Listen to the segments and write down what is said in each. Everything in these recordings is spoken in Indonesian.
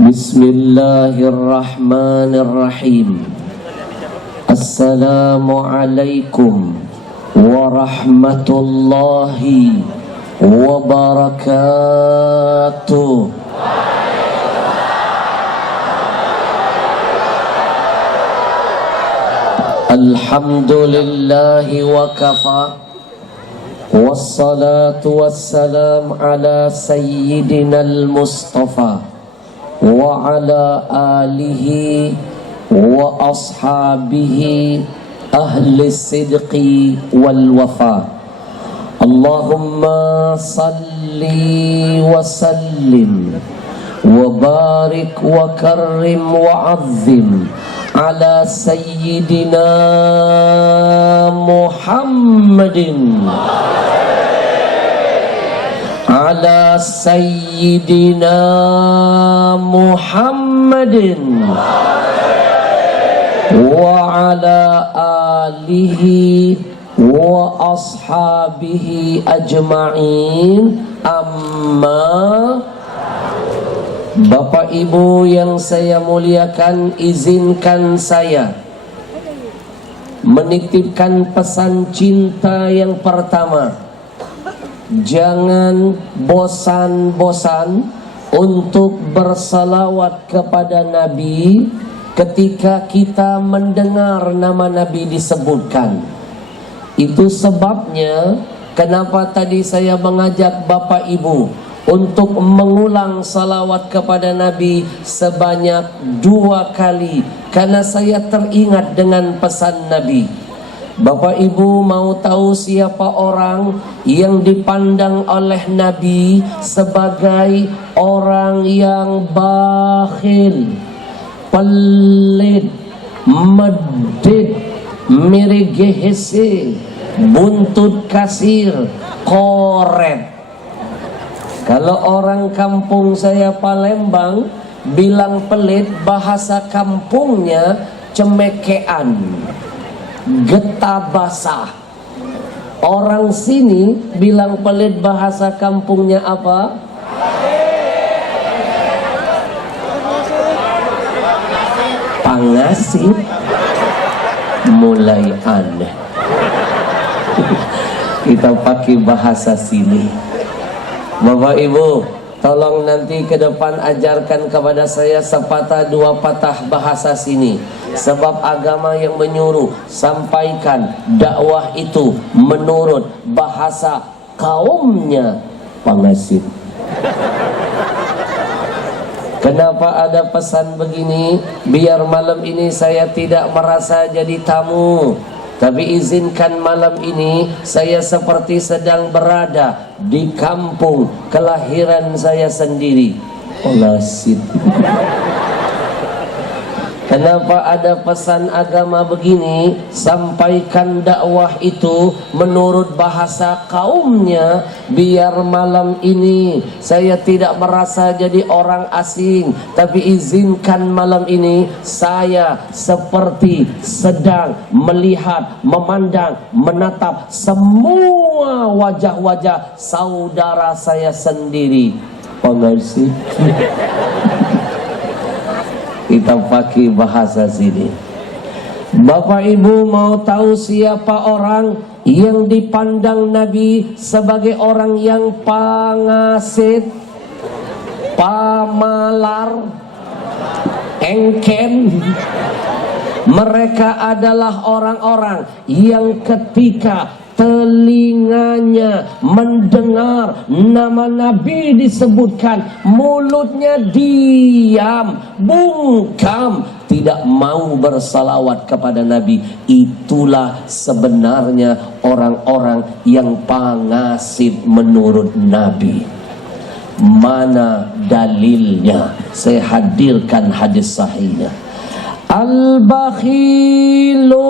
Bismillahirrahmanirrahim. Assalamualaikum warahmatullahi wabarakatuh. Alhamdulillahi wa kafa, wassalatu wassalam ala sayyidinal mustafa wa ala alihi wa ashabihi ahli sidqi wal wafa. Allahumma salli wa sallim wa barik wa karrim wa azzim ala sayyidina Muhammadin, ala sayyidina Muhammadin wa ala alihi wa ashabihi ajma'in. Amma Bapak Ibu yang saya muliakan, izinkan saya menitipkan pesan cinta yang pertama. Jangan bosan-bosan untuk bersalawat kepada Nabi ketika kita mendengar nama Nabi disebutkan. Itu sebabnya kenapa tadi saya mengajak Bapak Ibu untuk mengulang salawat kepada Nabi sebanyak 2 kali, karena saya teringat dengan pesan Nabi. Bapak Ibu mau tahu siapa orang yang dipandang oleh Nabi sebagai orang yang bakhil, pelit, medit, mirigehese, buntut kasir, koret. Kalau orang kampung saya Palembang bilang pelit, bahasa kampungnya cemekean, getah basah. Orang sini bilang pelit, bahasa kampungnya apa? Pangasih. Mulai aneh. Kita pakai bahasa sini. Bapak Ibu, tolong nanti ke depan ajarkan kepada saya sepatah 2 patah bahasa sini. Sebab agama yang menyuruh sampaikan dakwah itu menurut bahasa kaumnya Pangasih. Kenapa ada pesan begini? Biar malam ini saya tidak merasa jadi tamu, tapi izinkan malam ini saya seperti sedang berada di kampung kelahiran saya sendiri. Olasid. Kenapa ada pesan agama begini? Sampaikan dakwah itu menurut bahasa kaumnya, biar malam ini saya tidak merasa jadi orang asing, tapi izinkan malam ini saya seperti sedang melihat, memandang, menatap semua wajah-wajah saudara saya sendiri. Pengasih. Kita pakai bahasa sini. Bapak Ibu mau tahu siapa orang yang dipandang Nabi sebagai orang yang pangasit, pamalar, engken? Mereka adalah orang-orang yang ketika telinganya mendengar nama Nabi disebutkan, mulutnya diam, bungkam, tidak mau bersalawat kepada Nabi. Itulah sebenarnya orang-orang yang pangasih menurut Nabi. Mana dalilnya? Saya hadirkan hadis sahihnya. Al-bakhilu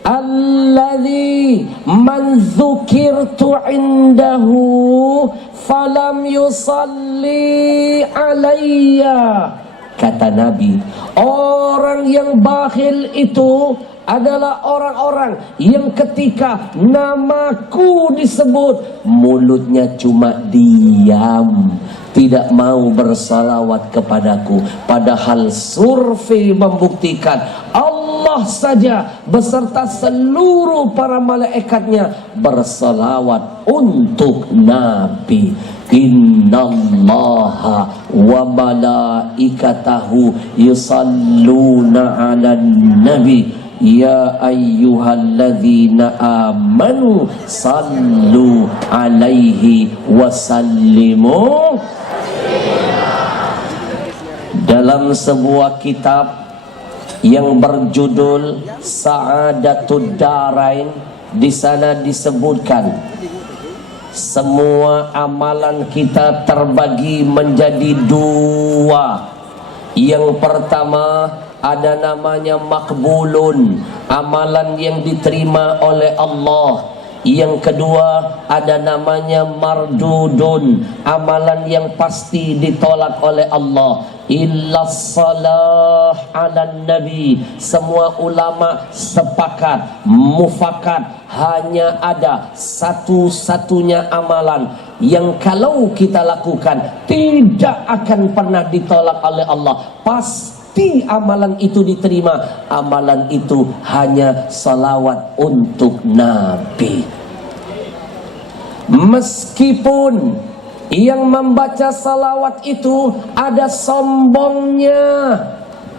alladzi man dzukirtu indahu falam yusalli alayya. Kata Nabi, orang yang bakhil itu adalah orang-orang yang ketika namaku disebut, mulutnya cuma diam, tidak mau bersalawat kepadaku. Padahal survei membuktikan Allah saja beserta seluruh para malaikatnya bersalawat untuk Nabi. Innallaha wa malaikatahu yusalluna 'alan nabi ya ayyuhalladzina amanu sallu alaihi wasallimu. Dalam sebuah kitab yang berjudul Sa'adatud Darain, di sana disebutkan semua amalan kita terbagi menjadi dua. Yang pertama ada namanya makbulun, amalan yang diterima oleh Allah. Yang kedua ada namanya mardudun, amalan yang pasti ditolak oleh Allah. Illa salah ala nabi, semua ulama sepakat, mufakat, hanya ada satu-satunya amalan yang kalau kita lakukan tidak akan pernah ditolak oleh Allah, pasti amalan itu diterima. Amalan itu hanya salawat untuk Nabi. Meskipun yang membaca salawat itu ada sombongnya,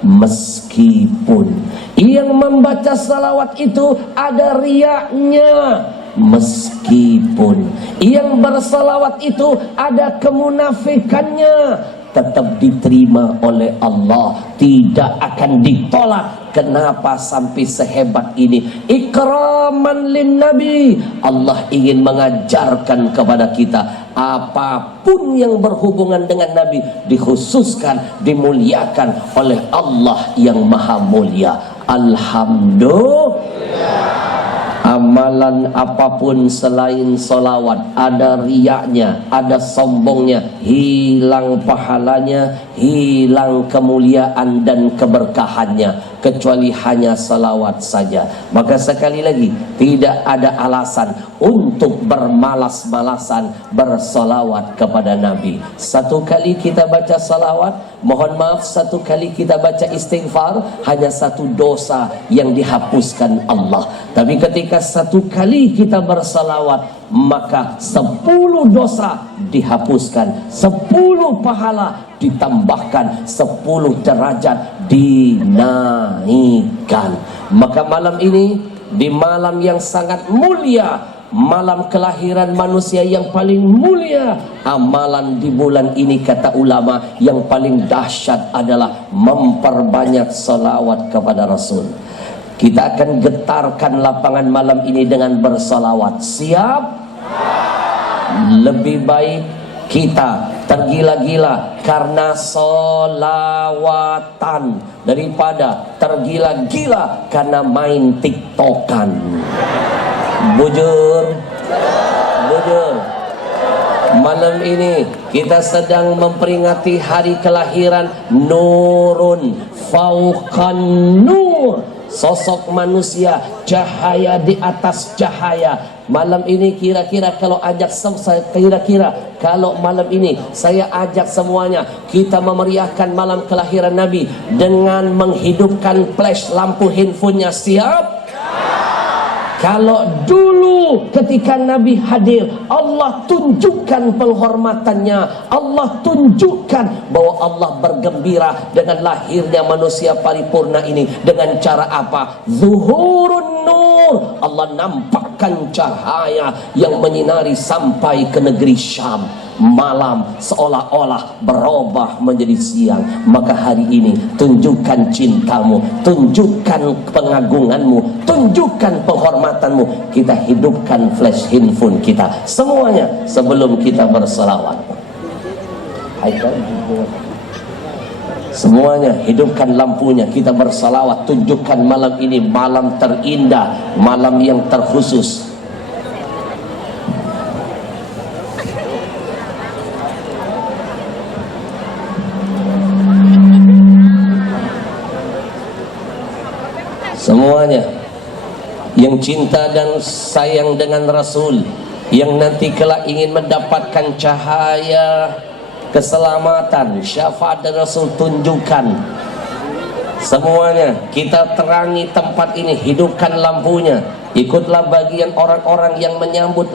meskipun yang membaca salawat itu ada riaknya, meskipun yang bersalawat itu ada kemunafikannya, tetap diterima oleh Allah, tidak akan ditolak. Kenapa sampai sehebat ini? Ikraman lin nabi. Allah ingin mengajarkan kepada kita, apapun yang berhubungan dengan Nabi dikhususkan, dimuliakan oleh Allah yang maha mulia. Alhamdulillah. Amalan apapun selain salawat ada riyaknya, ada sombongnya, hilang pahalanya, hilang kemuliaan dan keberkahannya, kecuali hanya salawat saja. Maka sekali lagi, tidak ada alasan untuk bermalas-malasan bersalawat kepada Nabi. Satu kali kita baca salawat, mohon maaf, satu kali kita baca istighfar, hanya satu dosa yang dihapuskan Allah. Tapi ketika satu kali kita bersalawat, maka 10 dosa dihapuskan, 10 pahala ditambahkan, 10 derajat dinaikkan. Maka malam ini, di malam yang sangat mulia, malam kelahiran manusia yang paling mulia, amalan di bulan ini kata ulama yang paling dahsyat adalah memperbanyak salawat kepada Rasul. Kita akan getarkan lapangan malam ini dengan bersalawat. Siap? Lebih baik kita tergila-gila karena solawatan daripada tergila-gila karena main tiktokan. Bujur, bujur. Malam ini kita sedang memperingati hari kelahiran Nurun Fauqan Nur, sosok manusia, cahaya di atas cahaya. Malam ini kira-kira kalau malam ini saya ajak semuanya, kita memeriahkan malam kelahiran Nabi dengan menghidupkan flash lampu handphonenya. Siap? Kalau dulu ketika Nabi hadir, Allah tunjukkan penghormatannya, Allah tunjukkan bahwa Allah bergembira dengan lahirnya manusia paripurna ini. Dengan cara apa? Zuhurun nur, Allah nampakkan cahaya yang menyinari sampai ke negeri Syam. Malam seolah-olah berubah menjadi siang. Maka hari ini tunjukkan cintamu, tunjukkan pengagunganmu, tunjukkan penghormatanmu. Kita hidupkan flash handphone kita semuanya sebelum kita berselawat. Semuanya hidupkan lampunya, kita bersalawat, tunjukkan malam ini malam terindah, malam yang terkhusus. Semuanya cinta dan sayang dengan Rasul, yang nanti kelak ingin mendapatkan cahaya keselamatan, syafaat dan Rasul, tunjukkan semuanya. Kita terangi tempat ini, hidupkan lampunya. Ikutlah bagian orang-orang yang menyambut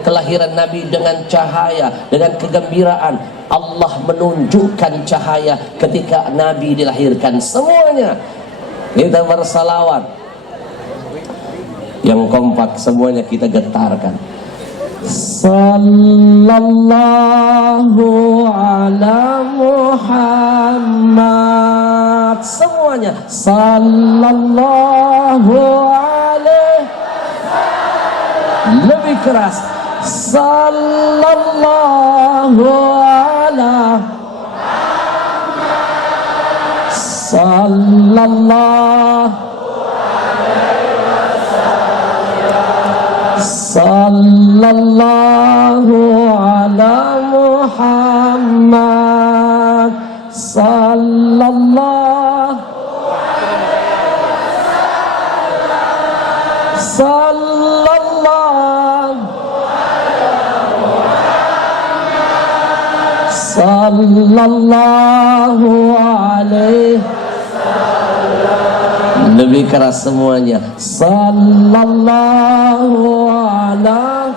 kelahiran Nabi dengan cahaya, dengan kegembiraan. Allah menunjukkan cahaya ketika Nabi dilahirkan. Semuanya kita bersalawat. Yang kompak semuanya kita getarkan. Sallallahu ala Muhammad. Semuanya sallallahu alaihi. Lebih keras. Sallallahu ala Muhammad. Sallallahu sallallahu ala Muhammad. Sallallahu sallallahu alaihi. Lebih keras semuanya. Sallallahu ala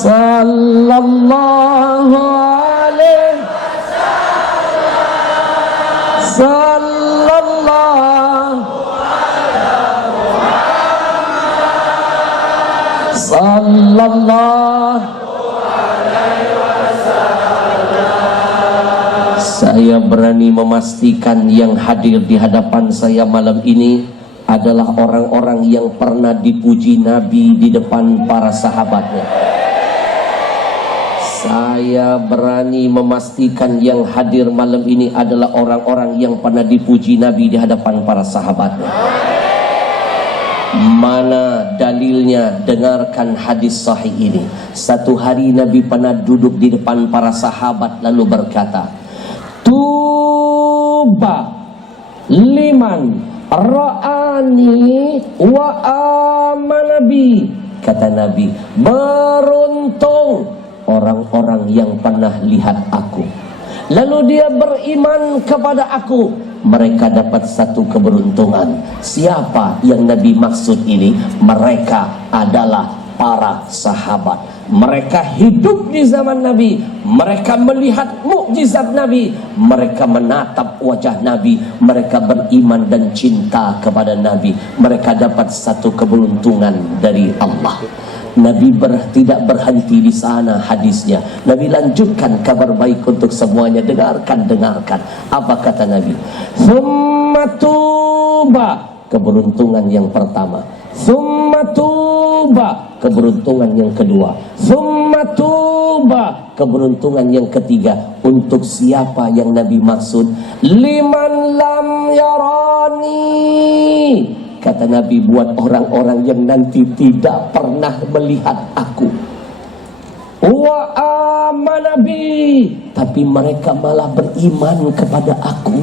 sallallahu alaihi sallallahu. Saya berani memastikan yang hadir di hadapan saya malam ini adalah orang-orang yang pernah dipuji Nabi di depan para sahabatnya. Saya berani memastikan yang hadir malam ini adalah orang-orang yang pernah dipuji Nabi di hadapan para sahabatnya. Mana dalilnya? Dengarkan hadis sahih ini. Satu hari Nabi pernah duduk di depan para sahabat lalu berkata, tuba liman ra'ani wa amanabi. Kata Nabi, beruntung orang-orang yang pernah lihat aku lalu dia beriman kepada aku. Mereka dapat satu keberuntungan. Siapa yang Nabi maksud ini? Mereka adalah para sahabat. Mereka hidup di zaman Nabi, mereka melihat mukjizat Nabi, mereka menatap wajah Nabi, mereka beriman dan cinta kepada Nabi. Mereka dapat satu keberuntungan dari Allah. Nabi tidak berhenti di sana hadisnya. Nabi lanjutkan kabar baik untuk semuanya. Dengarkan. Apa kata Nabi? Tsumma tuba, keberuntungan yang pertama. Tsumma tuba, keberuntungan yang kedua. Tsumma tuba, keberuntungan yang ketiga. Untuk siapa yang Nabi maksud? Liman lam yarani. Kata Nabi, buat orang-orang yang nanti tidak pernah melihat aku. Wa amanabi, tapi mereka malah beriman kepada aku.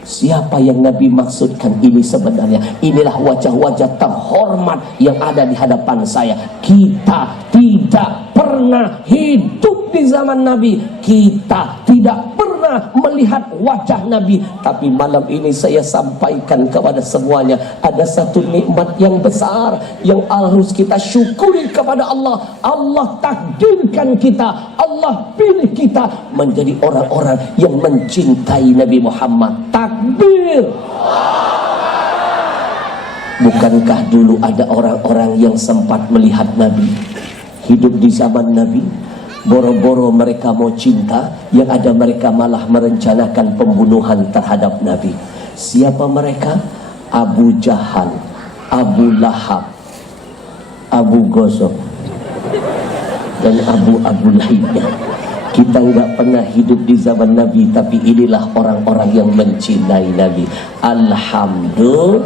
Siapa yang Nabi maksudkan ini sebenarnya? Inilah wajah-wajah terhormat yang ada di hadapan saya. Kita tidak pernah hidup di zaman Nabi, kita tidak pernah melihat wajah Nabi. Tapi malam ini saya sampaikan kepada semuanya, ada satu nikmat yang besar yang harus kita syukuri kepada Allah. Allah takdirkan kita, Allah pilih kita menjadi orang-orang yang mencintai Nabi Muhammad. Takbir. Bukankah dulu ada orang-orang yang sempat melihat Nabi, hidup di zaman Nabi? Boro-boro mereka mau cinta, yang ada mereka malah merencanakan pembunuhan terhadap Nabi. Siapa mereka? Abu Jahal, Abu Lahab, Abu Gosok, dan Abu lainnya. Kita nggak pernah hidup di zaman Nabi, tapi inilah orang-orang yang mencintai Nabi. Alhamdulillah.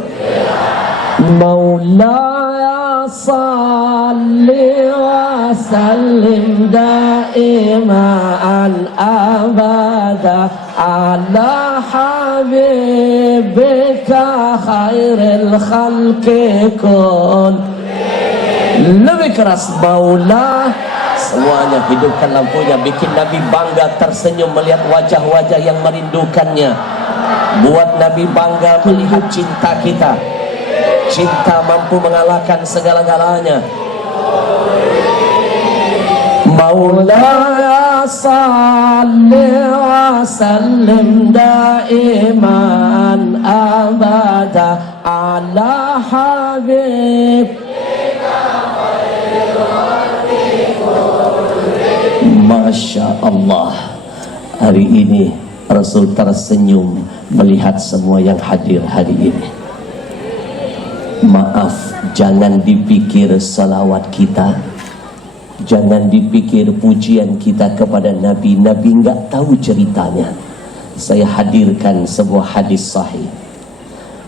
Maulaya salli wa sallim da'iman abada ala habibika khairil khalqi kun. Lebih keras, Maula. Semuanya hidupkan lampunya, bikin Nabi bangga tersenyum melihat wajah-wajah yang merindukannya. Buat Nabi bangga melihat cinta kita. Cinta mampu mengalahkan segala-galanya. Maulaya salli wa sallim daiman abada ala habib. Masya Allah, hari ini Rasul tersenyum melihat semua yang hadir hari ini. Maaf, jangan dipikir salawat kita, jangan dipikir pujian kita kepada Nabi. Nabi nggak tahu ceritanya. Saya hadirkan sebuah hadis sahih.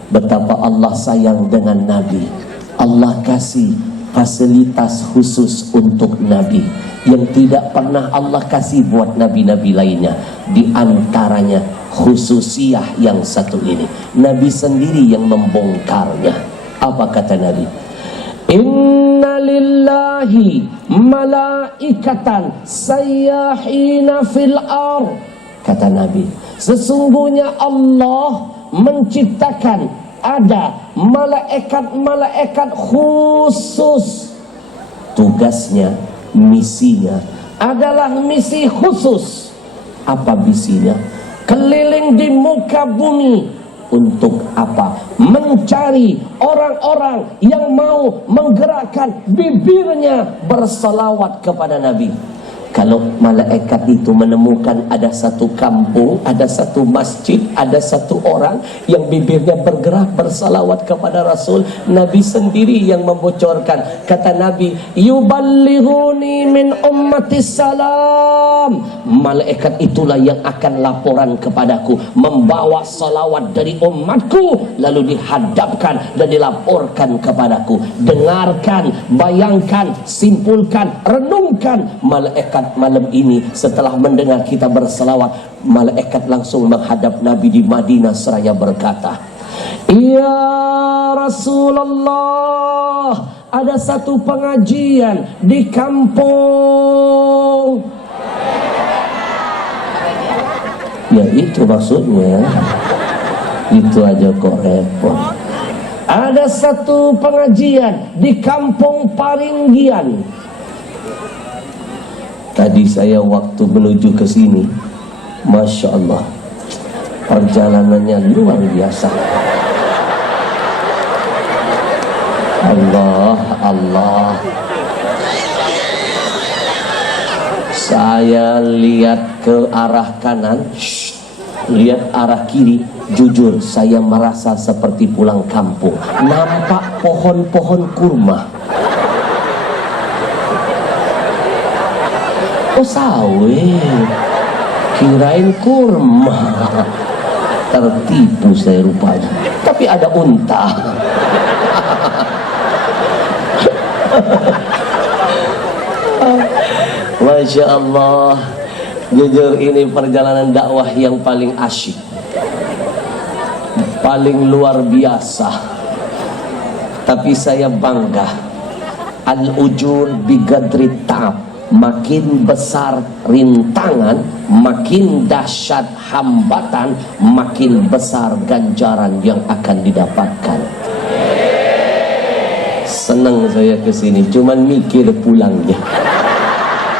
Betapa Allah sayang dengan Nabi. Allah kasih fasilitas khusus untuk Nabi yang tidak pernah Allah kasih buat nabi-nabi lainnya. Di antaranya khususiyah yang satu ini, Nabi sendiri yang membongkarnya. Apa kata Nabi? Inna lillahi malaikatan sayyahina fil ar. Kata Nabi, sesungguhnya Allah menciptakan ada malaikat-malaikat khusus. Tugasnya, misinya adalah misi khusus. Apa misinya? Keliling di muka bumi. Untuk apa? Mencari orang-orang yang mau menggerakkan bibirnya bersalawat kepada Nabi. Kalau malaikat itu menemukan ada satu kampung, ada satu masjid, ada satu orang yang bibirnya bergerak bersalawat kepada Rasul, Nabi sendiri yang membocorkan. Kata Nabi, yuballighuni min ummatis salam. Malaikat itulah yang akan laporan kepadaku, membawa salawat dari umatku, lalu dihadapkan dan dilaporkan kepadaku. Dengarkan, bayangkan, simpulkan, renungkan. Malaikat malam ini setelah mendengar kita berselawat, malaikat langsung menghadap Nabi di Madinah seraya berkata, ya Rasulullah, ada satu pengajian di kampung. Ya itu maksudnya. Itu aja kok repot. Ada satu pengajian di kampung Paringgian. Tadi saya waktu menuju ke sini, Masya Allah, perjalanannya luar biasa. Allah, Allah. Saya lihat ke arah kanan, lihat arah kiri. Jujur saya merasa seperti pulang kampung. Nampak pohon-pohon kurma. Oh sawit, kirain kurma. Tertipu saya rupanya. Tapi ada unta. Masya Allah. Jujur ini perjalanan dakwah yang paling asyik, paling luar biasa. Tapi saya bangga. Al-ujur bigadri ta'ab. Makin besar rintangan, makin dahsyat hambatan, makin besar ganjaran yang akan didapatkan. Senang saya kesini, cuman mikir pulangnya.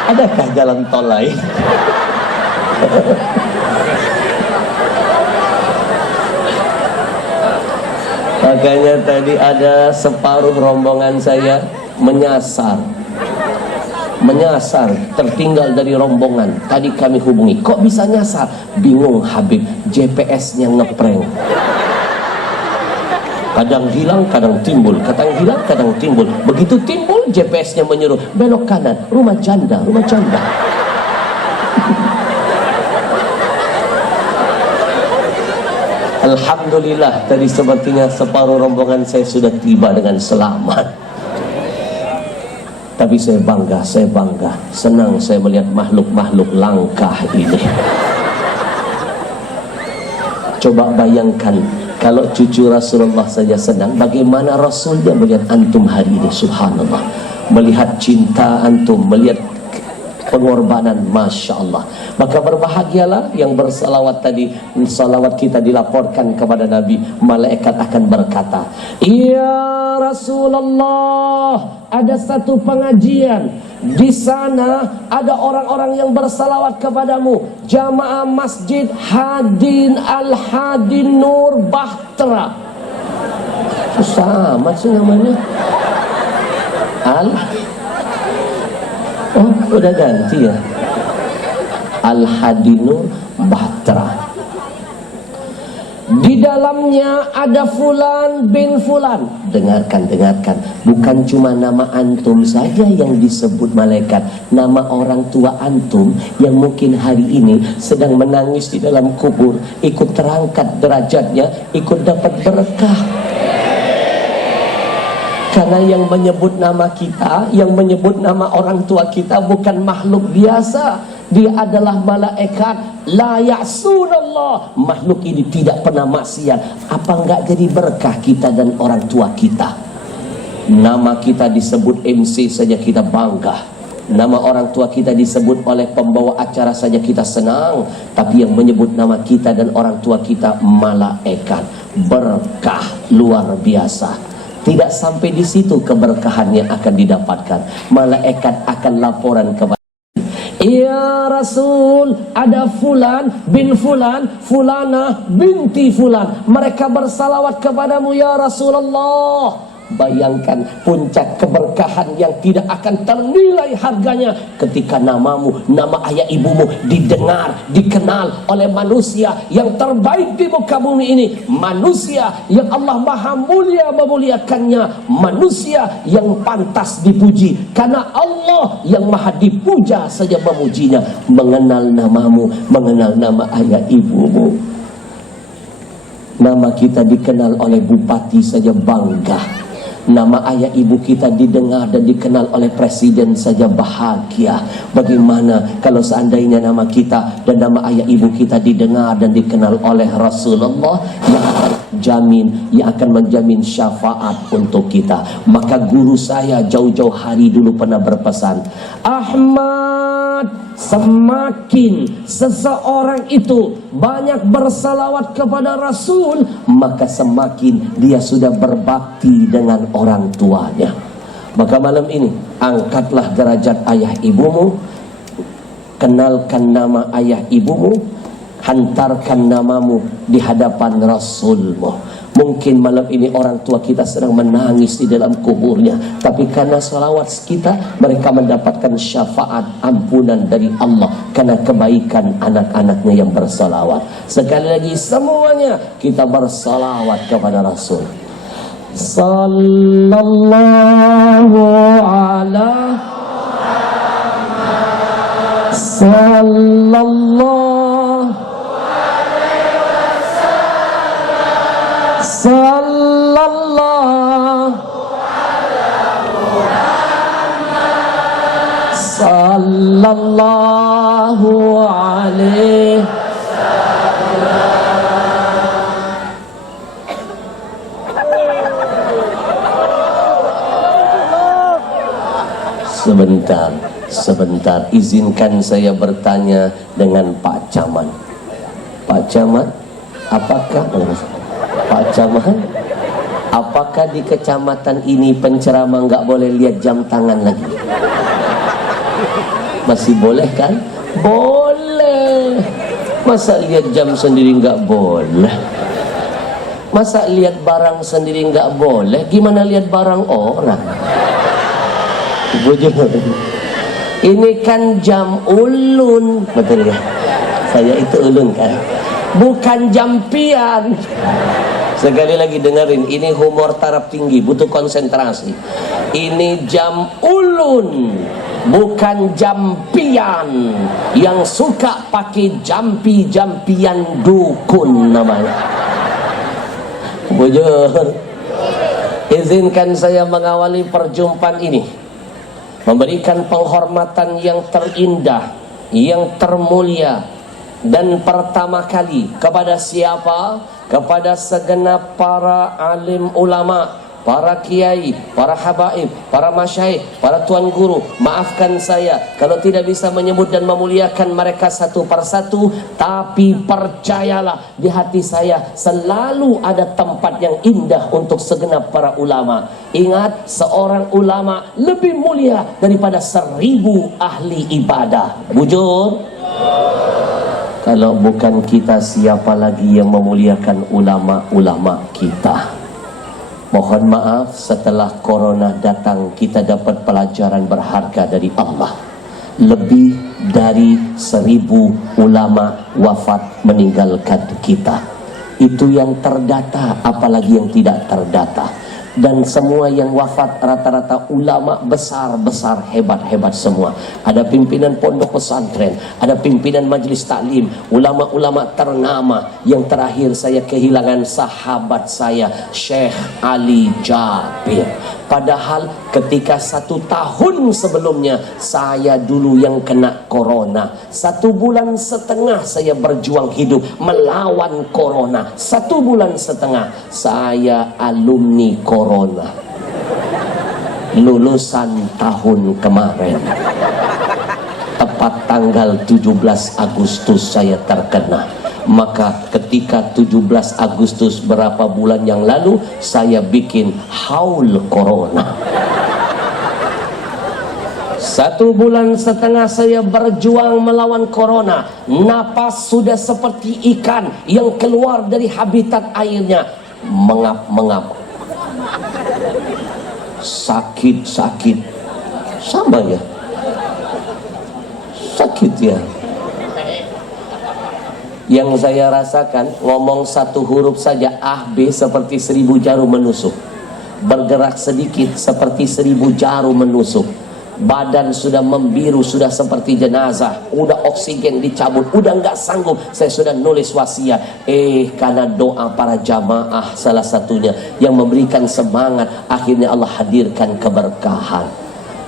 Adakah jalan tol lain? Makanya tadi ada separuh rombongan saya menyasar, tertinggal dari rombongan. Tadi kami hubungi, kok bisa nyasar? Bingung Habib, GPS-nya ngeprank. Kadang hilang, kadang timbul, kadang hilang, kadang timbul. Begitu timbul, GPS-nya menyuruh belok kanan, rumah janda, rumah janda. Alhamdulillah, tadi sepertinya separuh rombongan saya sudah tiba dengan selamat. Tapi saya bangga, senang saya melihat makhluk-makhluk langkah ini. Coba bayangkan kalau cucu Rasulullah saja senang, bagaimana Rasulnya melihat antum hari ini. Subhanallah, melihat cinta antum, melihat pengorbanan, Masya Allah. Maka berbahagialah yang bersalawat tadi. Salawat kita dilaporkan kepada Nabi, malaikat akan berkata, "Ya Rasulullah, ada satu pengajian di sana, ada orang-orang yang bersalawat kepadamu, jamaah Masjid Hadin Al-Hadin Nur Bahtera." Sama sih namanya Oh, udah ganti ya. Al-Hadinur Bahtera. Di dalamnya ada Fulan bin Fulan. Dengarkan. Bukan cuma nama antum saja yang disebut malaikat. Nama orang tua antum yang mungkin hari ini sedang menangis di dalam kubur, ikut terangkat derajatnya, ikut dapat berkah. Karena yang menyebut nama kita, yang menyebut nama orang tua kita bukan makhluk biasa. Dia adalah malaikat. La ya'sunallah. Makhluk ini tidak pernah maksiat. Apa enggak jadi berkah kita dan orang tua kita? Nama kita disebut MC saja kita bangga. Nama orang tua kita disebut oleh pembawa acara saja kita senang. Tapi yang menyebut nama kita dan orang tua kita malaikat. Berkah luar biasa. Tidak sampai di situ keberkahan yang akan didapatkan. Malaikat akan laporan kepada, "Ya Rasul, ada Fulan bin Fulan, Fulanah binti Fulan. Mereka bersalawat kepadamu ya Rasulullah." Bayangkan puncak keberkahan yang tidak akan ternilai harganya ketika namamu, nama ayah ibumu didengar, dikenal oleh manusia yang terbaik di muka bumi ini. Manusia yang Allah Maha Mulia memuliakannya, manusia yang pantas dipuji karena Allah yang Maha dipuja saja memujinya. Mengenal namamu, mengenal nama ayah ibumu. Nama kita dikenal oleh bupati saja bangga. Nama ayah ibu kita didengar dan dikenal oleh presiden saja bahagia. Bagaimana kalau seandainya nama kita dan nama ayah ibu kita didengar dan dikenal oleh Rasulullah yang akan yang akan menjamin syafaat untuk kita. Maka guru saya jauh-jauh hari dulu pernah berpesan, Ahmad, semakin seseorang itu banyak bersalawat kepada Rasul, maka semakin dia sudah berbakti dengan orang tuanya. Maka malam ini angkatlah derajat ayah ibumu, kenalkan nama ayah ibumu, hantarkan namamu di hadapan Rasulmu. Mungkin malam ini orang tua kita sedang menangis di dalam kuburnya, tapi karena salawat kita mereka mendapatkan syafaat ampunan dari Allah karena kebaikan anak-anaknya yang bersalawat. Sekali lagi semuanya kita bersalawat kepada Rasul. Sallallahu ala sallallahu sallallahu sallallahu alaihi Sebentar, izinkan saya bertanya dengan Pak Camat. Pak Camat, apakah Pak Camat, apakah di kecamatan ini penceramah nggak boleh lihat jam tangan lagi? Masih boleh kan? Boleh. Masa lihat jam sendiri nggak boleh? Masa lihat barang sendiri nggak boleh? Gimana lihat barang orang? Bujur. Ini kan jam ulun, betul ya? Saya itu ulun kan? Bukan jampian. Sekali lagi dengerin, ini humor taraf tinggi, butuh konsentrasi. Ini jam ulun, bukan jampian yang suka pakai jampian dukun namanya. Bujur. Izinkan saya mengawali perjumpaan ini, memberikan penghormatan yang terindah, yang termulia, Dan pertama kali kepada siapa? Kepada segenap para alim ulama, para kiai, para habaib, para masyaikh, para tuan guru. Maafkan saya kalau tidak bisa menyebut dan memuliakan mereka satu persatu, tapi percayalah, di hati saya selalu ada tempat yang indah untuk segenap para ulama. Ingat, seorang ulama lebih mulia daripada 1000 ahli ibadah. Bujur? Kalau bukan kita, siapa lagi yang memuliakan ulama-ulama kita? Mohon maaf, setelah corona datang kita dapat pelajaran berharga dari Allah. Lebih dari 1000 ulama wafat meninggalkan kita. Itu yang terdata, apalagi yang tidak terdata. Dan semua yang wafat rata-rata ulama besar-besar, hebat-hebat semua. Ada pimpinan pondok pesantren, ada pimpinan majelis taklim, ulama-ulama ternama. Yang terakhir saya kehilangan sahabat saya, Syekh Ali Jabir. Padahal ketika 1 tahun sebelumnya saya dulu yang kena corona. 1 bulan setengah saya berjuang hidup melawan corona. 1 bulan setengah saya alumni corona, lulusan tahun kemarin. Tepat tanggal 17 Agustus saya terkena. Maka ketika 17 Agustus berapa bulan yang lalu, saya bikin haul corona. 1 bulan setengah saya berjuang melawan corona. Napas sudah seperti ikan yang keluar dari habitat airnya, mengap-mengap. Sakit-sakit. Sama ya? Sakit ya? Yang saya rasakan, ngomong 1 huruf saja, B, seperti 1000 jarum menusuk. Bergerak sedikit seperti 1000 jarum menusuk. Badan sudah membiru, sudah seperti jenazah. Udah oksigen dicabut, udah nggak sanggup. Saya sudah nulis wasiat. Karena doa para jamaah salah satunya yang memberikan semangat, akhirnya Allah hadirkan keberkahan.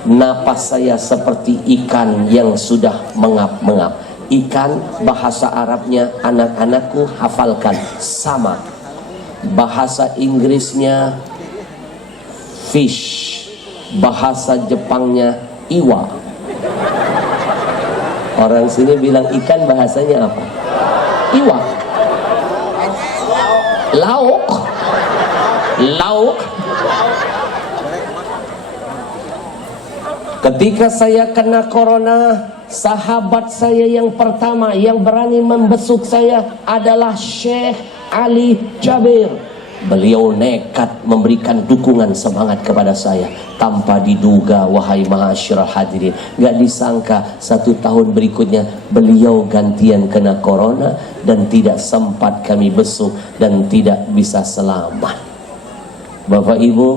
Napas saya seperti ikan yang sudah mengap-mengap. Ikan bahasa Arabnya anak-anakku hafalkan, sama. Bahasa Inggrisnya fish, bahasa Jepangnya iwa. Orang sini bilang ikan bahasanya apa? Iwa. Lauk. Lauk. Ketika saya kena corona, sahabat saya yang pertama yang berani membesuk saya adalah Syekh Ali Jabir. Beliau nekat memberikan dukungan semangat kepada saya tanpa diduga, wahai mahasyiral hadirin. Gak disangka 1 tahun berikutnya beliau gantian kena corona dan tidak sempat kami besuk dan tidak bisa selamat. Bapak Ibu,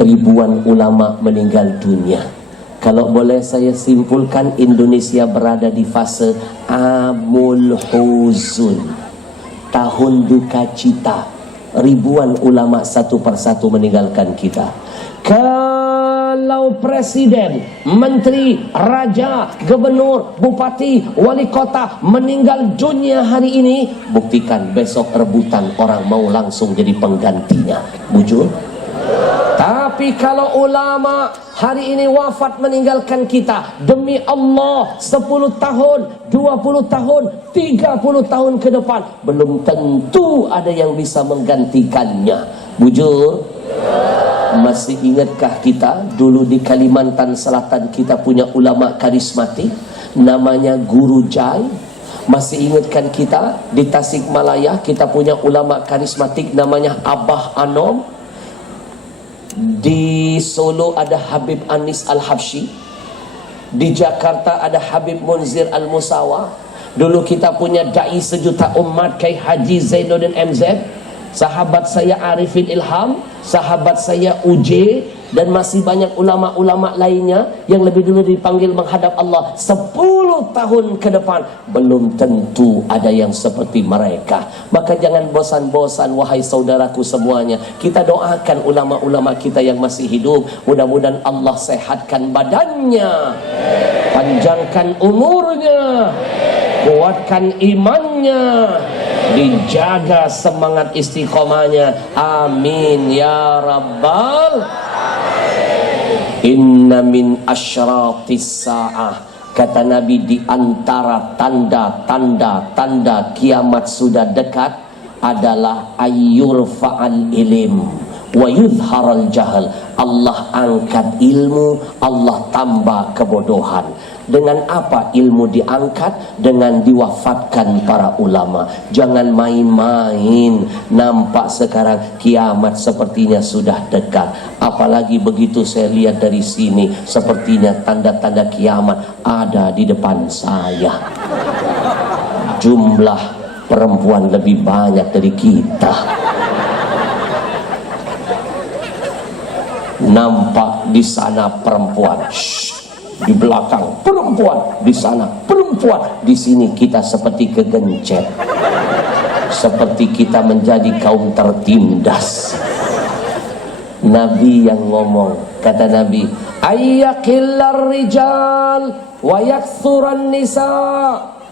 ribuan ulama meninggal dunia. Kalau boleh saya simpulkan, Indonesia berada di fase amul huzun, tahun duka cita. Ribuan ulama satu persatu meninggalkan kita. Kalau presiden, menteri, raja, gubernur, bupati, wali kota meninggal dunia hari ini, buktikan besok rebutan orang mau langsung jadi penggantinya. Bujur? Tapi kalau ulama hari ini wafat meninggalkan kita, demi Allah 10 tahun, 20 tahun, 30 tahun ke depan belum tentu ada yang bisa menggantikannya. Bujur? Masih ingatkah kita dulu di Kalimantan Selatan kita punya ulama karismatik namanya Guru Jai? Masih ingatkan kita di Tasikmalaya kita punya ulama karismatik namanya Abah Anom? Di Solo ada Habib Anis Al-Habsyi. Di Jakarta ada Habib Munzir Al-Musawa. Dulu kita punya Dai sejuta umat Kiai Haji Zainuddin MZ. Sahabat saya Arifin Ilham. Sahabat saya UJ. Dan masih banyak ulama-ulama lainnya yang lebih dulu dipanggil menghadap Allah 10 tahun ke depan. Belum tentu ada yang seperti mereka. Maka jangan bosan-bosan wahai saudaraku semuanya. Kita doakan ulama-ulama kita yang masih hidup. Mudah-mudahan Allah sehatkan badannya, panjangkan umurnya, kuatkan imannya, dijaga semangat istiqomahnya. Amin ya rabbal. Inna min asyratis sa'ah, kata Nabi, di antara tanda-tanda kiamat sudah dekat adalah ayyurfa'al ilim wa yuzharal jahal. Allah angkat ilmu, Allah tambah kebodohan. Dengan apa ilmu diangkat? Dengan diwafatkan para ulama. Jangan main-main. Nampak sekarang kiamat sepertinya sudah dekat. Apalagi begitu saya lihat dari sini, sepertinya tanda-tanda kiamat ada di depan saya. Jumlah perempuan lebih banyak dari kita. Nampak di sana perempuan, di belakang perempuan, di sana perempuan, di sini kita seperti kegencet, seperti kita menjadi kaum tertindas. Nabi yang ngomong, kata Nabi, ayyakillar rijal wa yaktsuran nisa.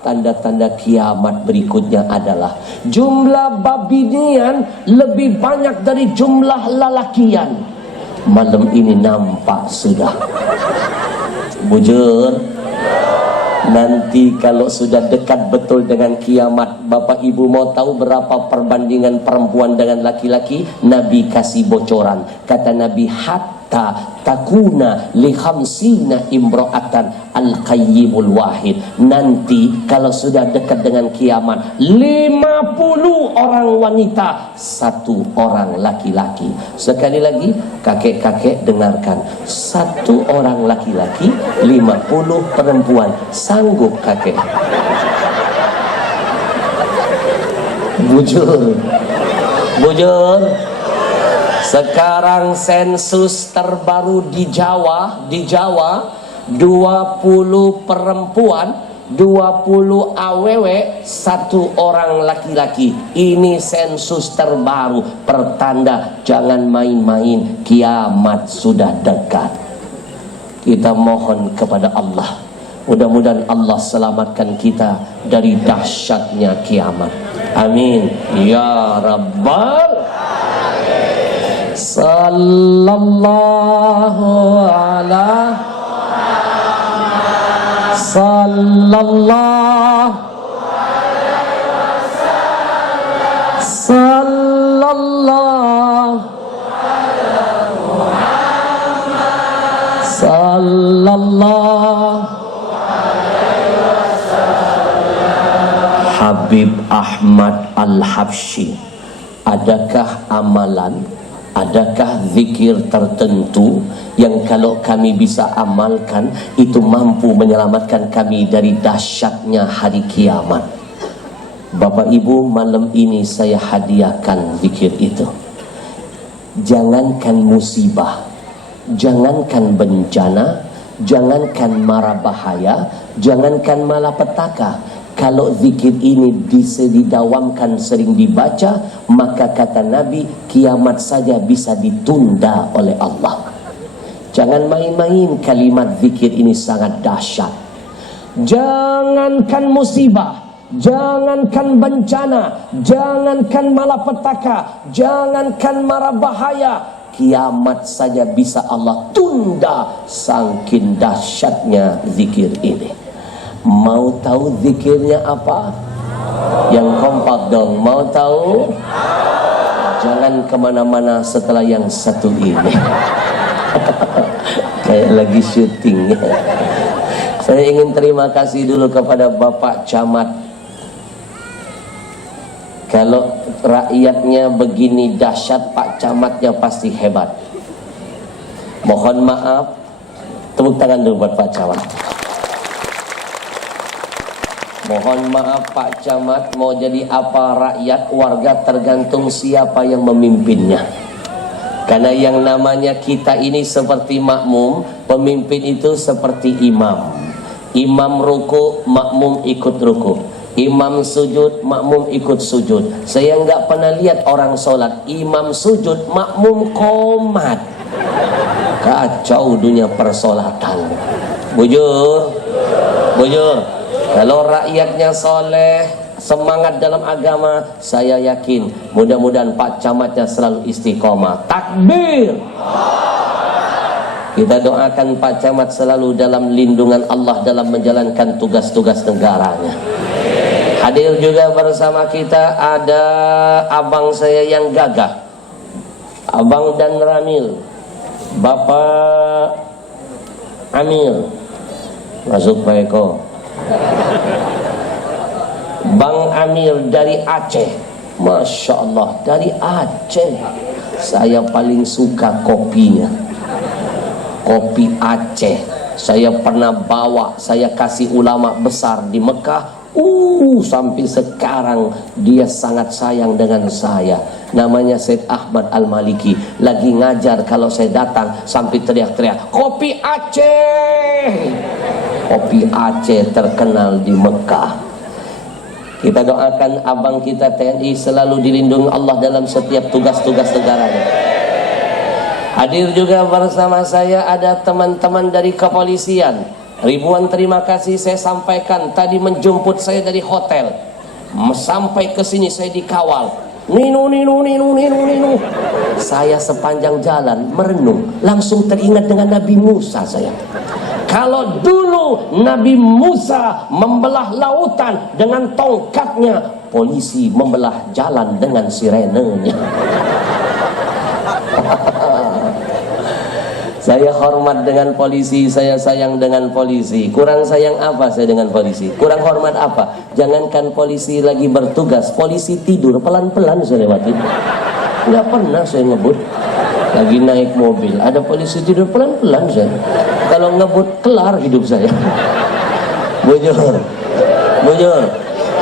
Tanda-tanda kiamat berikutnya adalah jumlah babinian lebih banyak dari jumlah lalakian. Malam ini nampak sudah. Bujur. Nanti kalau sudah dekat betul dengan kiamat, Bapak Ibu mau tahu berapa perbandingan perempuan dengan laki-laki? Nabi kasih bocoran. Kata Nabi, hatta takuna li khamsina imra'atan al-qayyimul wahid. Nanti kalau sudah dekat dengan kiamat, 50 orang wanita, 1 orang laki-laki. Sekali lagi, kakek-kakek dengarkan. 1 orang laki-laki, 50 perempuan. Sanggup kakek? Bujur. Bujur. Sekarang sensus terbaru di Jawa, 20 perempuan, 20 awewe, 1 orang laki-laki. Ini sensus terbaru, pertanda jangan main-main, kiamat sudah dekat. Kita mohon kepada Allah, mudah-mudahan Allah selamatkan kita dari dahsyatnya kiamat. Amin ya rabbal. Sallallahu ala sallallahu sallallahu sallallahu Habib Ahmad Al-Habsyi. Adakah amalan, adakah zikir tertentu yang kalau kami bisa amalkan itu mampu menyelamatkan kami dari dahsyatnya hari kiamat? Bapak Ibu, malam ini saya hadiahkan zikir itu. Jangankan musibah, jangankan bencana, jangankan mara bahaya, jangankan malapetaka, kalau zikir ini bisa didawamkan, sering dibaca, maka kata Nabi, kiamat saja bisa ditunda oleh Allah. Jangan main-main, kalimat zikir ini sangat dahsyat. Jangankan musibah, jangankan bencana, jangankan malapetaka, jangankan mara bahaya, kiamat saja bisa Allah tunda, saking dahsyatnya zikir ini. Mau tahu zikirnya apa? Yang kompak dong. Mau tahu? Jangan kemana-mana setelah yang satu ini. Kayak lagi syuting. Saya ingin terima kasih dulu kepada Bapak Camat. Kalau rakyatnya begini dahsyat, Pak Camatnya pasti hebat. Mohon maaf, tepuk tangan dulu buat Pak Camat. Mohon maaf Pak Camat, mau jadi apa rakyat, warga tergantung siapa yang memimpinnya. Karena yang namanya kita ini seperti makmum, pemimpin itu seperti imam. Imam ruku, makmum ikut ruku. Imam sujud, makmum ikut sujud. Saya nggak pernah lihat orang sholat imam sujud, makmum komat. Kacau dunia persolatan. Bujur, bujur. Kalau rakyatnya soleh, semangat dalam agama, saya yakin mudah-mudahan Pak Camatnya selalu istiqomah. Takbir. Kita doakan Pak Camat selalu dalam lindungan Allah dalam menjalankan tugas-tugas negaranya. Hadir juga bersama kita ada abang saya yang gagah, Abang dan Ramil, Bapak Amir, masuk Pak Eko. Bang Amir dari Aceh, Masya Allah, dari Aceh. Saya paling suka kopinya, kopi Aceh. Saya pernah bawa, saya kasih ulama besar di Mekah. Sampai sekarang dia sangat sayang dengan saya. Namanya Syed Ahmad Al-Maliki. Lagi ngajar, kalau saya datang sampai teriak-teriak, kopi Aceh. Kopi Aceh terkenal di Mekah. Kita doakan abang kita TNI selalu dilindungi Allah dalam setiap tugas-tugas negaranya. Hadir juga bersama saya ada teman-teman dari kepolisian. Ribuan terima kasih saya sampaikan, tadi menjemput saya dari hotel. Sampai ke sini saya dikawal. Ninu. Saya sepanjang jalan merenung, langsung teringat dengan Nabi Musa saya. Kalau dulu Nabi Musa membelah lautan dengan tongkatnya, polisi membelah jalan dengan sirenenya. Saya hormat dengan polisi, saya sayang dengan polisi. Kurang sayang apa saya dengan polisi? Kurang hormat apa? Jangankan polisi lagi bertugas, polisi tidur pelan-pelan saya lewatin. Nggak pernah saya ngebut. Lagi naik mobil, ada polisi tidur pelan-pelan saya. Kalau ngebut kelar hidup saya. Bujur, bujur.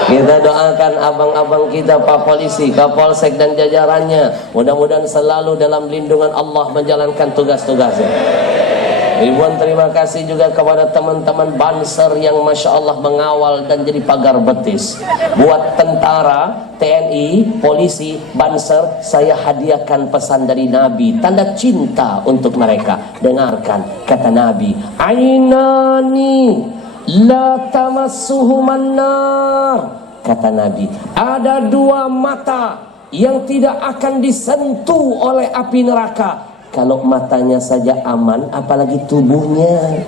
Kita doakan abang-abang kita, Pak Polisi, Kapolsek dan jajarannya, mudah-mudahan selalu dalam lindungan Allah menjalankan tugas-tugasnya. Ribuan terima kasih juga kepada teman-teman Banser yang Masya Allah mengawal dan jadi pagar betis. Buat tentara, TNI, polisi, Banser, saya hadiahkan pesan dari Nabi, tanda cinta untuk mereka. Dengarkan kata Nabi, Ainani la tamassuhuman nar. Kata Nabi, ada dua mata yang tidak akan disentuh oleh api neraka. Kalau matanya saja aman, apalagi tubuhnya.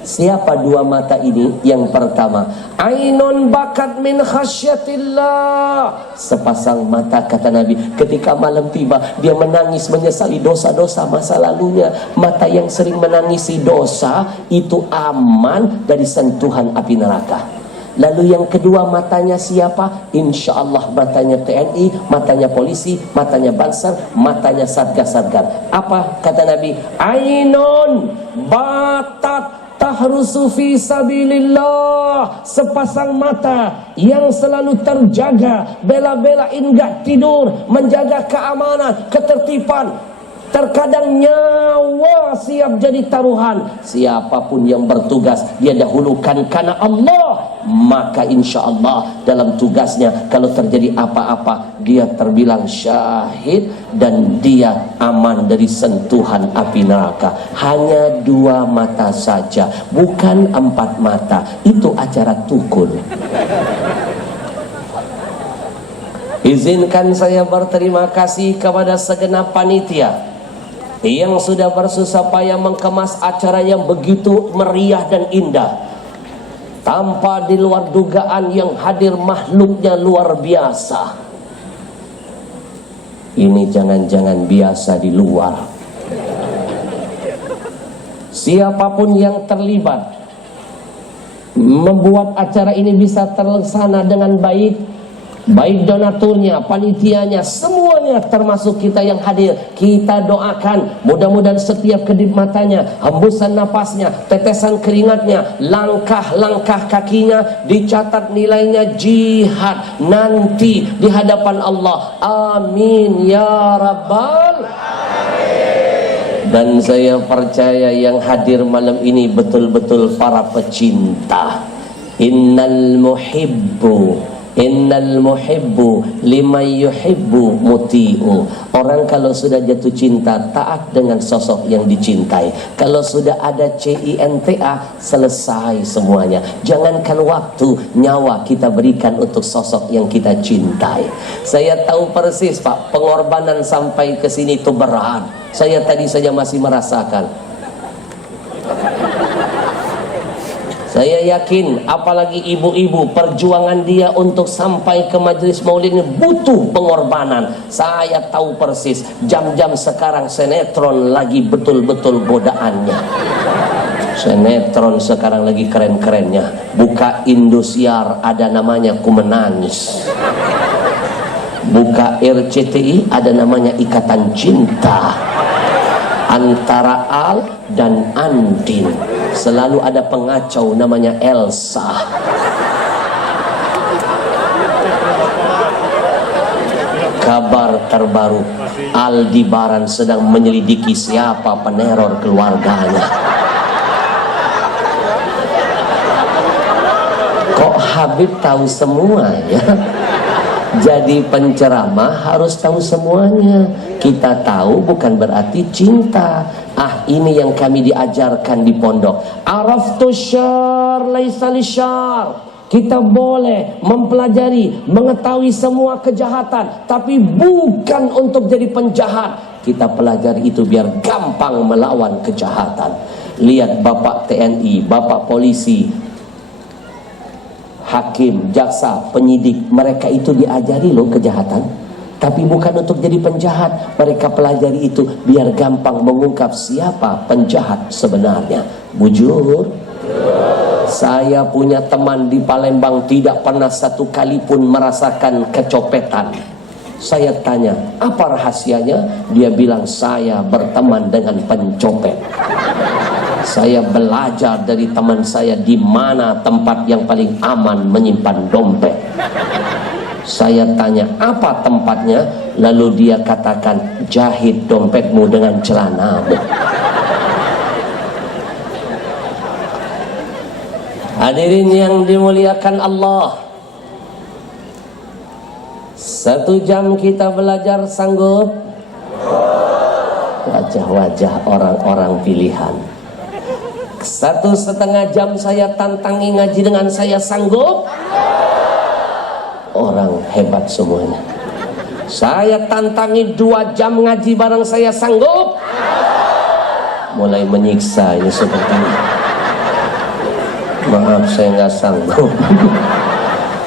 Siapa dua mata ini? Yang pertama, ainun bakat min khasyatillah. Sepasang mata kata Nabi, ketika malam tiba dia menangis menyesali dosa-dosa masa lalunya. Mata yang sering menangisi dosa itu aman dari sentuhan api neraka. Lalu yang kedua matanya siapa? Insya Allah matanya TNI, matanya polisi, matanya Banser, matanya Satgas-Satgas. Apa kata Nabi? Ainun batat tahrusu fi sabilillah. Sepasang mata yang selalu terjaga, bela-belain gak tidur, menjaga keamanan, ketertiban. Terkadang nyawa siap jadi taruhan. Siapapun yang bertugas dia dahulukan karena Allah, maka insya Allah dalam tugasnya kalau terjadi apa-apa dia terbilang syahid dan dia aman dari sentuhan api neraka. Hanya dua mata saja, bukan 4 mata. Itu acara tukul. Izinkan saya berterima kasih kepada segenap panitia yang sudah bersusah payah mengemas acara yang begitu meriah dan indah. Tanpa di luar dugaan yang hadir makhluknya luar biasa. Ini jangan-jangan biasa di luar. Siapapun yang terlibat membuat acara ini bisa terlaksana dengan baik, baik donaturnya, panitianya, semuanya termasuk kita yang hadir. Kita doakan mudah-mudahan setiap kedip matanya, hembusan napasnya, tetesan keringatnya, langkah-langkah kakinya dicatat nilainya jihad nanti di hadapan Allah. Amin ya rabbal alamin. Dan saya percaya yang hadir malam ini betul-betul para pecinta. Innal muhibbu liman yuhibbu muti'u. Orang kalau sudah jatuh cinta taat dengan sosok yang dicintai. Kalau sudah ada cinta selesai semuanya. Jangankan waktu, nyawa kita berikan untuk sosok yang kita cintai. Saya tahu persis Pak, pengorbanan sampai ke sini itu berat. Saya tadi saja masih merasakan. Saya yakin apalagi ibu-ibu, perjuangan dia untuk sampai ke majelis maulid ini butuh pengorbanan. Saya tahu persis jam-jam sekarang sinetron lagi betul-betul godaannya. Sinetron sekarang lagi keren-kerennya. Buka Indosiar ada namanya Ku Menangis. Buka RCTI ada namanya Ikatan Cinta. Antara Al dan Andin. Selalu ada pengacau namanya Elsa. Kabar terbaru, Aldebaran sedang menyelidiki siapa peneror keluarganya. Kok Habib tahu semua ya? Jadi penceramah harus tahu semuanya. Kita tahu bukan berarti cinta. Ini yang kami diajarkan di pondok. Araftu syar laisa lisyar. Kita boleh mempelajari, mengetahui semua kejahatan, tapi bukan untuk jadi penjahat. Kita pelajari itu biar gampang melawan kejahatan. Lihat Bapak TNI, Bapak polisi, hakim, jaksa, penyidik, mereka itu diajari loh kejahatan. Tapi bukan untuk jadi penjahat. Mereka pelajari itu biar gampang mengungkap siapa penjahat sebenarnya. Bujur, saya punya teman di Palembang tidak pernah satu kali pun merasakan kecopetan. Saya tanya, apa rahasianya? Dia bilang, saya berteman dengan pencopet. Saya belajar dari teman saya di mana tempat yang paling aman menyimpan dompet. Saya tanya, apa tempatnya? Lalu dia katakan, jahit dompetmu dengan celanamu. Hadirin yang dimuliakan Allah, 1 jam kita belajar sanggup? Wajah-wajah orang-orang pilihan. 1,5 jam saya tantangi ngaji dengan saya sanggup? Orang hebat semuanya. Saya tantangi 2 jam ngaji bareng saya sanggup? Mulai menyiksa ini seperti ini. Maaf saya nggak sanggup.